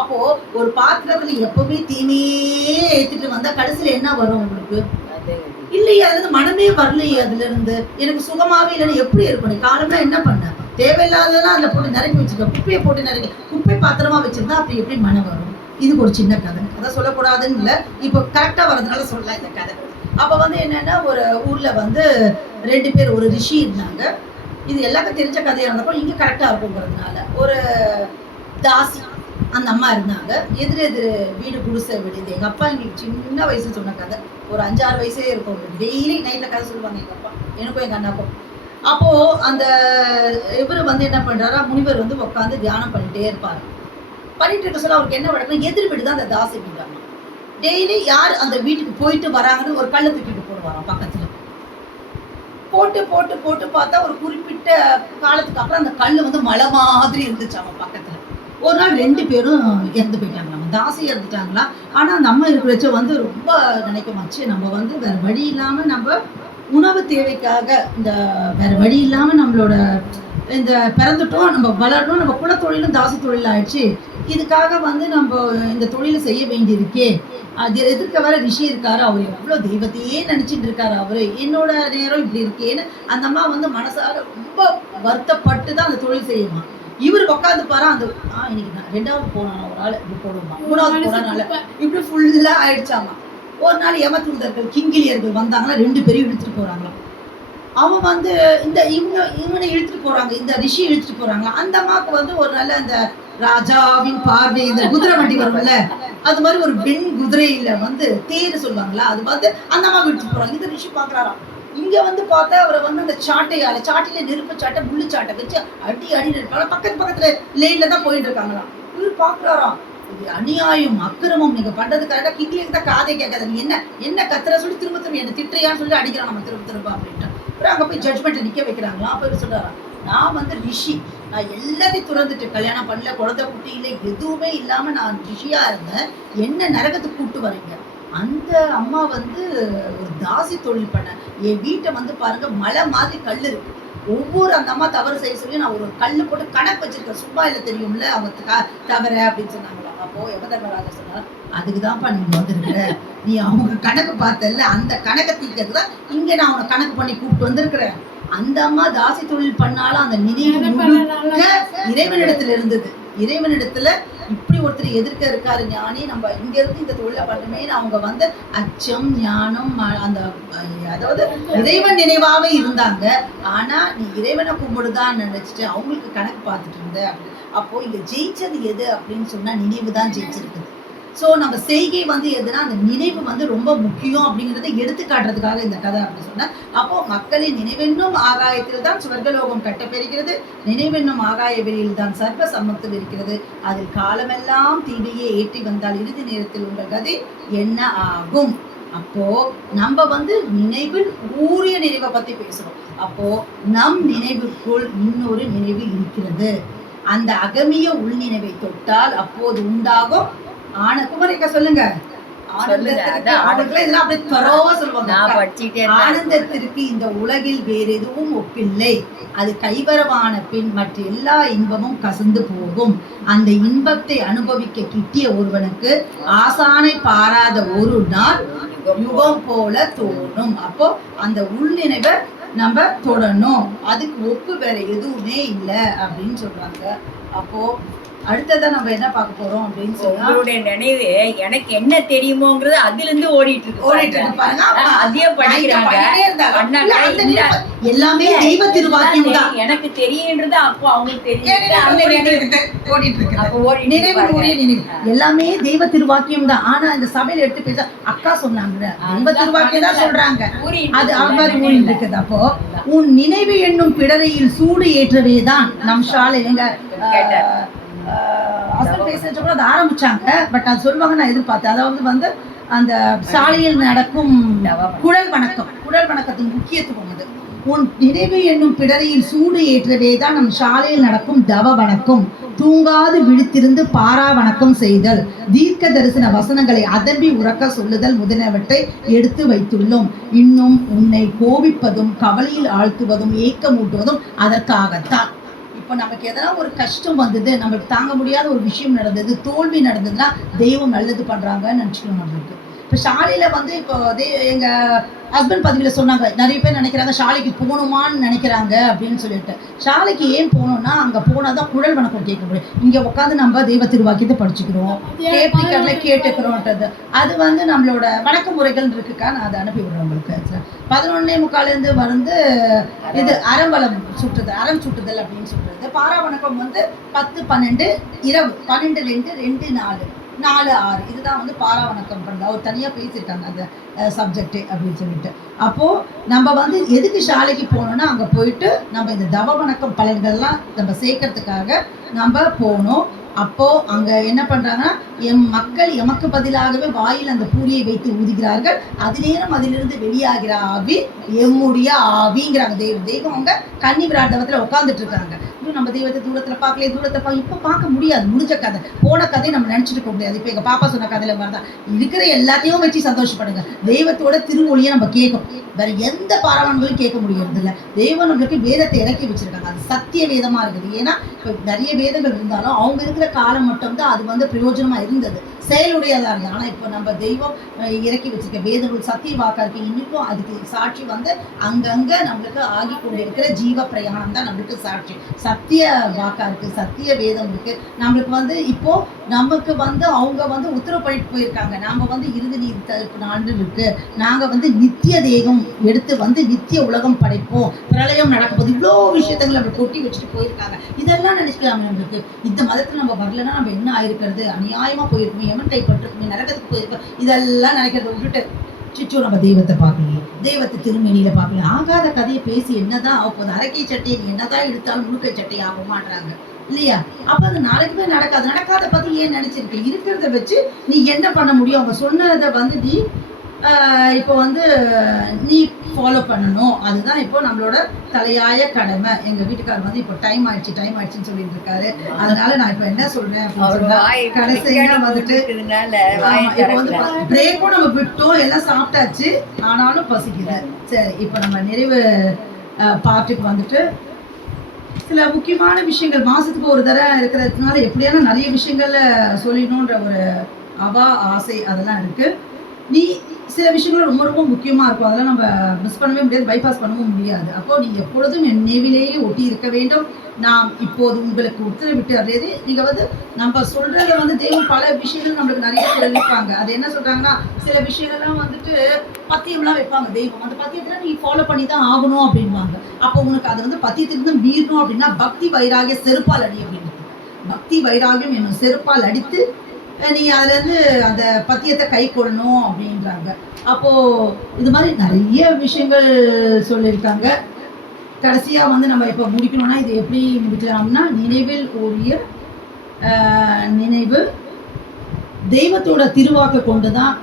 அப்போ ஒரு பாத்திரத்துல எப்பவுமே தீமையே ஏற்றிட்டு வந்தா கடைசியில என்ன வரும் உங்களுக்கு? இல்லையே, அதுல இருந்து மனமே வரலையே, அதுல இருந்து எனக்கு சுகமாவே இல்லைன்னு எப்படி இருக்கும்? காலம்னா என்ன பண்ண, தேவையில்லாததெல்லாம் அதுல போட்டு நிரப்பி வச்சுக்க, குப்பையை போட்டு நிரப்பி குப்பை பாத்திரமா வச்சிருந்தா அப்படி எப்படி மனம் வரும்? இதுக்கு ஒரு சின்ன கதை, அதை சொல்லக்கூடாதுன்னு இல்லை, இப்போ கரெக்டா வர்றதுனால சொல்லலாம் இந்த கதை. அப்ப என்னன்னா, ஒரு ஊர்ல 2 பேர், ஒரு ரிஷி இருந்தாங்க. இது எல்லாருக்கும் தெரிஞ்ச கதையா இருந்தப்போ இங்க கரெக்டா இருக்குங்கிறதுனால ஒரு தாசி அந்த அம்மா இருந்தாங்க. எதிர் வீடு குடிசை வீடு. இது எங்கள் அப்பா எங்களுக்கு சின்ன வயசுல சொன்ன கதை, ஒரு 5-6 வயசே இருக்கும். டெய்லி நைட்டில் கதை சொல்லுவாங்க எங்கள் அப்பா, எனக்கும் எங்கள் அண்ணாக்கும். அப்போது அந்த இவர் என்ன பண்ணுறாரா, முனிவர் உட்காந்து தியானம் பண்ணிகிட்டே இருப்பார். பண்ணிட்டு இருக்க சொல்ல அவருக்கு என்ன வழக்கம், எதிர் வீடு தான் அந்த தாசி வீடு. டெய்லி யார் அந்த வீட்டுக்கு போயிட்டு வராங்கன்னு ஒரு கல்லை தூக்கிட்டு போடுவாராம் பக்கத்தில். போட்டு போட்டு போட்டு பார்த்தா ஒரு குறிப்பிட்ட காலத்துக்கு அப்புறம் அந்த கல் மலை மாதிரி இருந்துச்சு அவன் பக்கத்தில். ஒரு நாள் 2 பேரும் இறந்து போயிட்டாங்களா, தாசி இறந்துட்டாங்களா. ஆனால் அந்த அம்மா இருக்கிறச்ச ரொம்ப நினைக்கமாச்சு, நம்ம வேற வழி இல்லாமல் நம்ம உணவு தேவைக்காக வேற வழி இல்லாமல் நம்மளோட இந்த பிறந்துட்டோம், நம்ம வளரணும், நம்ம குலத்தொழிலும் தாசி தொழில் ஆயிடுச்சு, இதுக்காக நம்ம இந்த தொழிலை செய்ய வேண்டியிருக்கே. அது எதிர்க்க வர ரிஷி இருக்காரு, அவர் எவ்வளோ தெய்வத்தையே நினச்சிட்டு இருக்காரு, அவர் என்னோட நேரம் இப்படி இருக்கேன்னு அந்த அம்மா மனசார ரொம்ப வருத்தப்பட்டு தான் அந்த தொழில் செய்யுமா. இவர் உட்காந்து பாரு, அந்த இன்னைக்கு நான் 2வது போனான் ஒரு ஆள் இப்படி போடுமா, 3வது போனால இப்படி ஃபுல்லா ஆயிடுச்சாமா. ஒரு நாள் யமதூதர்கள் கிங்கிலியர்கள் வந்தாங்களா, 2 பேரையும் இழுத்துட்டு போறாங்களாம். அவன் இந்த இவனை இழுத்துட்டு போறாங்க, இந்த ரிஷி இழுத்துட்டு போறாங்க. அந்த அம்மாவுக்கு ஒரு நல்ல அந்த ராஜாவின் பார்வை, இந்த குதிரை வண்டி வரும்ல, அது மாதிரி ஒரு பெண் குதிரையில தேர் சொல்லுவாங்களா, அது அந்த அம்மா இழுத்துட்டு போறாங்க. இந்த ரிஷி பாக்குறாராம். இங்க பார்த்தா அவரை அந்த சாட்டையில நெருப்பு சாட்டை, முள்ளு சாட்டை வச்சு அடி இருக்காங்க. பக்கத்துல லேன்ல தான் போயிட்டு இருக்காங்களாம். இவர் பாக்குறாராம், இது அநியாயம், அக்கிரமம், நீங்க பண்றது கரெக்டா. கிங்கிலிக்கு தான் காதை கேட்காது, நீ என்ன கத்துற சொல்லி திரும்ப என்ன திட்டுறியான்னு சொல்லி அடிக்கிறான் நம்ம திரும்ப அப்படின்ட்டு. அப்புறம் அங்க போய் ஜட்ஜ்மெண்ட் நிக்க வைக்கிறாங்களாம். அப்ப இவர் சொல்றாராம், நான் ரிஷி, நான் எல்லாத்தையும் துறந்துட்டு கல்யாணம் பண்ணல, குழந்தை குட்டி இல்லை, எதுவுமே இல்லாம நான் ரிஷியா இருந்தேன், என்ன நரகத்துக்கு கூப்பிட்டு வரீங்க? அந்த அம்மா ஒரு தாசி தொழில் பண்ண, என் வீட்டை பாருங்க, மலை மாதிரி கல் இருக்கு, ஒவ்வொரு அந்த அம்மா தவறு செய்ய சொல்லி நான் ஒரு கல் போட்டு கணக்கு வச்சிருக்கேன், சும்மா இல்லை தெரியும்ல அவங்க தவற அப்படின்னு சொன்னாங்களா. அப்போ யமதர்மராஜா சொன்னாங்க, அதுக்குதான்ப்பா நீங்க வந்திருக்கிற, நீ அவங்க கணக்கு பார்த்தல, அந்த கணக்கை தீர்க்கிறது தான் இங்க நான் உனக்கு கணக்கு பண்ணி கூப்பிட்டு வந்திருக்கிறேன். அந்த அம்மா தாசி தொழில் பண்ணாலும் அந்த நினைவு இறைவனிடத்துல இருந்தது. இறைவனிடத்துல இப்படி ஒருத்தர் எதிர்க்க இருக்காரு ஞானி, நம்ம இங்க இருந்து இந்த தொழிலை பண்ணுமேன்னு அவங்க அச்சம், ஞானம், அந்த அதாவது இறைவன் நினைவாவே இருந்தாங்க. ஆனா நீ இறைவனை கும்பிடுதான் நினைச்சிட்டு அவங்களுக்கு கணக்கு பார்த்துட்டு இருந்த. அப்போ இங்க ஜெயிச்சது எது அப்படின்னு சொன்னா நினைவு தான் ஜெயிச்சிருக்குது. ஸோ நம்ம செய்கை எதுனா அந்த நினைவு ரொம்ப முக்கியம் அப்படிங்கிறத எடுத்து காட்டுறதுக்காக இந்த கதை அப்படின்னு சொன்னேன். அப்போ மக்களின் நினைவென்னும் ஆகாயத்தில் தான் சுவர்கலோகம் கட்டப்பெறுகிறது, நினைவென்னும் ஆகாய வெளியில் தான் சர்வ சம்மத்தும் இருக்கிறது, அதில் காலமெல்லாம் தீமையே ஏற்றி வந்தால் இறுதி நேரத்தில் உங்கள் கதை என்ன ஆகும்? அப்போ நம்ம நினைவில் ஊறிய நினைவை பத்தி பேசுறோம். அப்போ நம் நினைவுக்குள் இன்னொரு நினைவு இருக்கிறது. அந்த அகமிய உள் நினைவை தொட்டால் அப்போது உண்டாகும் குமரிக்க சொல்லுங்க, ஆனந்தத்திற்கு இந்த உலகில் வேற எதுவும் ஒப்பில்லை. அது கைவரவான பின் மற்ற எல்லா இன்பமும் கசந்து போகும். அந்த இன்பத்தை அனுபவிக்க கிட்டிய ஒருவனுக்கு ஆசானை பாராத ஒரு நாள் யுகம் போல தோணும். அப்போ அந்த உள்நினைவை நம்ம தொடணும். அதுக்கு ஒப்பு வேற எதுவுமே இல்லை அப்படின்னு சொல்றாங்க. அப்போ அடுத்ததான் நம்ம என்ன பார்க்க போறோம் அப்படின்னு சொன்னா, உங்களுடைய நினைவு எனக்கு என்ன தெரியுமோங்கிறது அதுல இருந்து ஓடிட்டு இருக்கு பாருங்க. அதே படிக்கிறாங்க எல்லாமே தெய்வ திருவாக்கியம் தான். எனக்கு தெரியுன்றது அப்போ அவங்களுக்கு தெரியும் ஓடிட்டு இருக்கு. நினைவு எல்லாமே தெய்வ திருவாக்கியம் தான். ஆனா இந்த சபையில எடுத்து பேச அக்கா சொன்னாங்க தெய்வ திருவாக்கியம் தான் சொல்றாங்க. அது அவ மாதிரி ஊழி இருக்குது. அப்போ உன் நினைவு என்னும் பிடரையில் சூடு ஏற்றவேதான் நம் ஷாலை எங்க ஹஸ்பண்ட் பேசுறது கூட அதை ஆரம்பிச்சாங்க. பட் அது சொல்லுவாங்க நான் எதிர்பார்த்தேன். அதாவது வந்து அந்த சாலையில் நடக்கும் குழல் வணக்கத்தின் முக்கியத்துவம் அது. உன் நினைவு என்னும் பிடரையில் சூடு ஏற்றவே தான் நம் சாலையில் நடக்கும் தவ வணக்கம். தூங்காது விழித்திருந்து பாரா வணக்கம் செய்தல், தீர்க்க தரிசன வசனங்களை அதம்பி உறக்க சொல்லுதல் முதலியவற்றை எடுத்து வைத்துள்ளோம். இன்னும் உன்னை கோபிப்பதும் கவலையில் ஆழ்த்துவதும் ஏக்கமூட்டுவதும் அதற்காகத்தான். இப்போ நமக்கு எதனா ஒரு கஷ்டம் வந்தது, நம்மளுக்கு தாங்க முடியாத ஒரு விஷயம் நடந்தது, தோல்வி நடந்ததுன்னா தெய்வம் நல்லது பண்ணுறாங்கன்னு நினச்சிக்கணும் நம்மளுக்கு. இப்போ ஷாலியில் வந்து இப்போ எங்கள் ஹஸ்பண்ட் பதிவில் சொன்னாங்க, நிறைய பேர் நினைக்கிறாங்க ஷாலைக்கு போகணுமான்னு நினைக்கிறாங்க அப்படின்னு சொல்லிட்டு. ஷாலைக்கு ஏன் போகணும்னா அங்கே போனால் தான் குழல் வணக்கம் கேட்க முடியும். இங்கே உட்காந்து நம்ம தெய்வ திருவாக்கியத்தை படிச்சுக்கிறோம், கேட்பிக்கரில் கேட்டுக்கிறோன்றது. அது வந்து நம்மளோட வணக்க முறைகள் இருக்குக்கா. நான் அதை அனுப்பி விடுறேன் உங்களுக்கு. 11:45 வந்து இது அறம் சுட்டுதல் அப்படின்னு சொல்கிறது. பாரா வணக்கம் வந்து 10-12 இரவு 12-2 4-6 இதுதான் வந்து பாரா வணக்கம் பண்ணுறது. அவர் தனியாக பேசியிருக்காங்க அந்த சப்ஜெக்டு அப்படின்னு சொல்லிட்டு. அப்போது நம்ம வந்து எதுக்கு ஷாலைக்கு போகணுன்னா அங்கே போயிட்டு நம்ம இந்த தவ வணக்கம் பலன்கள்லாம் நம்ம சேர்க்கறதுக்காக நம்ம போகணும். அப்போது அங்கே என்ன பண்ணுறாங்கன்னா, மக்கள் எமக்கு பதிலாகவே வாயில் அந்த பூரியை வைத்து ஊதுகிறார்கள். நேரம் அதிலிருந்து வெளியாகிற ஆவி எம்முடைய ஆவிங்கிறாங்க. தெய்வம் அவங்க கன்னி விராட்டவத்தில் உட்காந்துட்டு இருக்காங்க. இன்னும் நம்ம தெய்வத்தை தூரத்தில் பார்க்கல, இப்போ பார்க்க முடியாது. முடிஞ்ச கதை போன கதையை நம்ம நினச்சிட்டு இருக்க முடியாது. இப்போ எங்கள் பாப்பா சொன்ன கதையில் மாதிரி தான் இருக்கிற எல்லாத்தையும் வச்சு சந்தோஷப்படுங்க. தெய்வத்தோட திருமொழியை நம்ம கேட்கும். வேற எந்த பாராவன்களும் கேட்க முடியறது இல்லை. தெய்வம் நம்மளுக்கு வேதத்தை இறக்கி வச்சிருக்காங்க. அது சத்திய வேதமாக இருக்குது. ஏன்னா இப்போ நிறைய வேதங்கள் இருந்தாலும் அவங்க இருக்கிற காலம் மட்டும்தான் அது வந்து பிரயோஜனமாக இருந்தது, செயலுடையதாக இருந்தது. ஆனால் இப்போ நம்ம தெய்வம் இறக்கி வச்சிருக்க வேதங்கள் சத்திய வாக்கா இருக்கு. இன்னைக்கும் அதுக்கு சாட்சி வந்து அங்கங்கே நம்மளுக்கு ஆகி கொண்டு இருக்கிற ஜீவ பிரயாணம் தான் நம்மளுக்கு சாட்சி. சத்திய வாக்கா இருக்குது, சத்திய வேதம் இருக்குது. நம்மளுக்கு வந்து இப்போ நமக்கு வந்து அவங்க வந்து உத்தரவு பண்ணிட்டு போயிருக்காங்க. நாம் வந்து இறுதி நீதி தடுப்பு நாள் இருக்கு, நாங்கள் வந்து நித்திய தேகம் எடுத்து வந்து நித்திய உலகம் படைப்போம், பிரளயம் நடக்கும்போது இவ்வளோ விஷயத்தங்களை நம்ம கொட்டி வச்சுட்டு போயிருக்காங்க. இதெல்லாம் நினைச்சுக்கலாம் நம்மளுக்கு. இந்த மதத்தில் நம்ம வரலன்னா நம்ம என்ன ஆயிருக்கிறது, அநியாயமாக போயிருக்குமே, எமன் டைப்பட்டிருக்குமே, நரகத்துக்கு போயிருக்கோம், இதெல்லாம் நினைக்கிறத விட்டுட்டு சிச்சோ நம்ம தெய்வத்தை பார்க்கலையே, தெய்வத்தை திருமணியில பார்க்கல. ஆகாத கதையை பேசி என்னதான் ஆகும். அரக்கை சட்டையை நீ என்னதான் எடுத்தாலும் முழுக்கை சட்டையை ஆக மாட்டாங்க இல்லையா? அப்போ அது நாளைக்குமே நடக்காத பற்றி ஏன் நினச்சிருக்க? இருக்கிறத வச்சு நீ என்ன பண்ண முடியும்? அவங்க சொன்னதை வந்து நீ இப்போ வந்து நீ ஃபாலோ பண்ணணும். அதுதான் இப்போ நம்மளோட தலையாய கடமை. எங்கள் வீட்டுக்காரர் வந்து இப்போ டைம் ஆயிடுச்சுன்னு சொல்லிட்டு இருக்காரு. அதனால நான் இப்போ என்ன சொல்றேன் அப்படின்னு கடைசியா வந்துட்டு இப்போ வந்து பிரேக்கும் நம்ம விட்டோம், எல்லாம் சாப்பிட்டாச்சு, ஆனாலும் பசிக்குது. சரி, இப்போ நம்ம நிறைவு பார்ட்டுக்கு வந்துட்டு சில முக்கியமான விஷயங்கள் மாதத்துக்கு ஒரு தடவை இருக்கிறதுனால எப்படியான நிறைய விஷயங்கள்ல சொல்லிடணுன்ற ஒரு ஆசை அதெல்லாம் இருக்குது. நீ சில விஷயங்கள் ரொம்ப ரொம்ப முக்கியமாக இருக்கும், அதெல்லாம் நம்ம மிஸ் பண்ணவே முடியாது, பைபாஸ் பண்ணவும் முடியாது. அப்போ நீங்கள் எப்பொழுதும் என் நினைவிலேயே ஒட்டி இருக்க வேண்டும். நாம் இப்போது உங்களுக்கு உத்தரவிட்டு அறியது. நீங்கள் வந்து நம்ம சொல்கிறத வந்து தெய்வம் பல விஷயங்கள் நம்மளுக்கு நிறைய சொல்லியிருப்பாங்க. அது என்ன சொல்கிறாங்கன்னா, சில விஷயங்கள்லாம் வந்துட்டு பத்தியம்லாம் வைப்பாங்க தெய்வம். அந்த பத்தியத்தில் நீ ஃபாலோ பண்ணி தான் ஆகணும் அப்படின்வாங்க. அப்போ உனக்கு அது வந்து பத்தியத்திலிருந்து மீறணும் அப்படின்னா பக்தி வைராகிய செருப்பால் அடி அப்படின்னு. பக்தி வைராகியம் என்னும் செருப்பால் அடித்து நீ அதுலேருந்து அந்த பத்தியத்தை கை கொள்ளணும் அப்படின்றாங்க. அப்போது இது மாதிரி நிறைய விஷயங்கள் சொல்லியிருக்காங்க. கடைசியாக வந்து நம்ம இப்போ முடிக்கணும்னா இது எப்படி முடிக்கலாம்னா, நினைவில் ஓடிய நினைவு தெய்வத்தோட திருவாக்கை கொண்டு தான்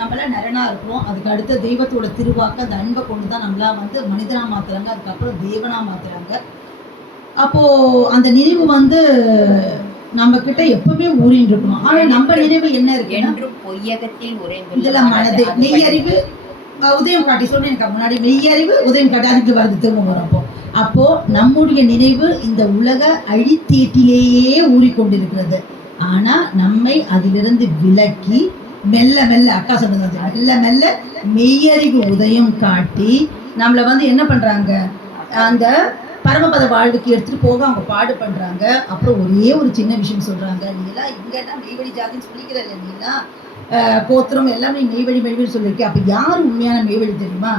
நம்மள நரனாக இருக்கிறோம். அதுக்கு அடுத்த தெய்வத்தோட திருவாக்கு அந்த அன்பை கொண்டு தான் நம்மளா வந்து மனிதனாக மாற்றுறாங்க, அதுக்கப்புறம் தேவனாக மாற்றுறாங்க. அப்போது அந்த நினைவு வந்து நம்ம கிட்ட எப்பவுமே ஊறின்னு இருக்கணும். ஆனா நம்ம நினைவு என்ன இருக்குன்னா என்றும் பொய்யகத்தில் உறைந்துள்ள இதெல்லாம் மனது மெய்யறிவு உதயம் காட்டி சொன்ன எனக்கு முன்னாடி மெய்யறிவு உதயம் காட்டி அதுக்கு வருது திரும்ப வரப்போ. அப்போ நம்முடைய நினைவு இந்த உலக அழித்தீட்டிலேயே ஊறிக்கொண்டிருக்கிறது. ஆனா நம்மை அதிலிருந்து விலக்கி மெல்ல மெல்ல அக்கா சொன்னது மெல்ல மெல்ல மெய்யறிவு உதயம் காட்டி நம்மளை வந்து என்ன பண்றாங்க, அந்த பரமபத வாழ்வுக்கு எடுத்துட்டு போக அவங்க பாடு பண்றாங்க. அப்புறம் ஒரே ஒரு சின்ன விஷயம் சொல்றாங்க, நீ எல்லாம் இங்கெல்லாம் மெய்வழி ஜாதின்னு சொல்லிக்கிறல்ல, நீ எல்லாம் கோத்திரம் எல்லாமே மெய்வழி மெய்வழி சொல்லியிருக்கேன். அப்ப யார் உண்மையான மெய்வழி தெரியுமா?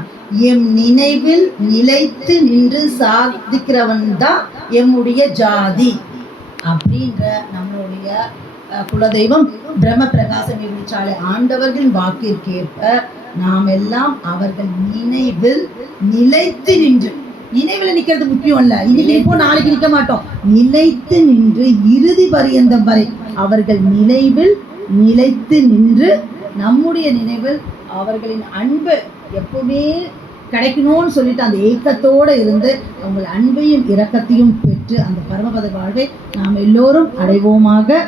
எம் நினைவில் நிலைத்து நின்று சாதிக்கிறவன் தான் எம்முடைய ஜாதி அப்படின்ற நம்மளுடைய குலதெய்வம் பிரம்ம பிரகாச மெய்வழிச்சாலை ஆண்டவர்களின் வாக்கிற்கேற்ப நாம் எல்லாம் அவர்கள் நினைவில் நிலைத்து நின்று, நினைவில் நிற்கிறது முக்கியம் இல்ல, இன்னைக்கு இப்போ நாளைக்கு நிற்க மாட்டோம், நிலைத்து நின்று இறுதி பரியந்தம் வரை அவர்கள் நினைவில் நிலைத்து நின்று நம்முடைய நினைவில் அவர்களின் அன்பு எப்பவுமே கிடைக்கணும்னு சொல்லிட்டு அந்த ஏக்கத்தோடு இருந்து உங்கள் அன்பையும் இரக்கத்தையும் பெற்று அந்த பரமபத வாழ்வை நாம் எல்லோரும் அடைவோமாக.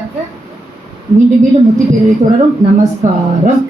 மீண்டும் மீண்டும் முத்தி பெருவை தொடரும். நமஸ்காரம்.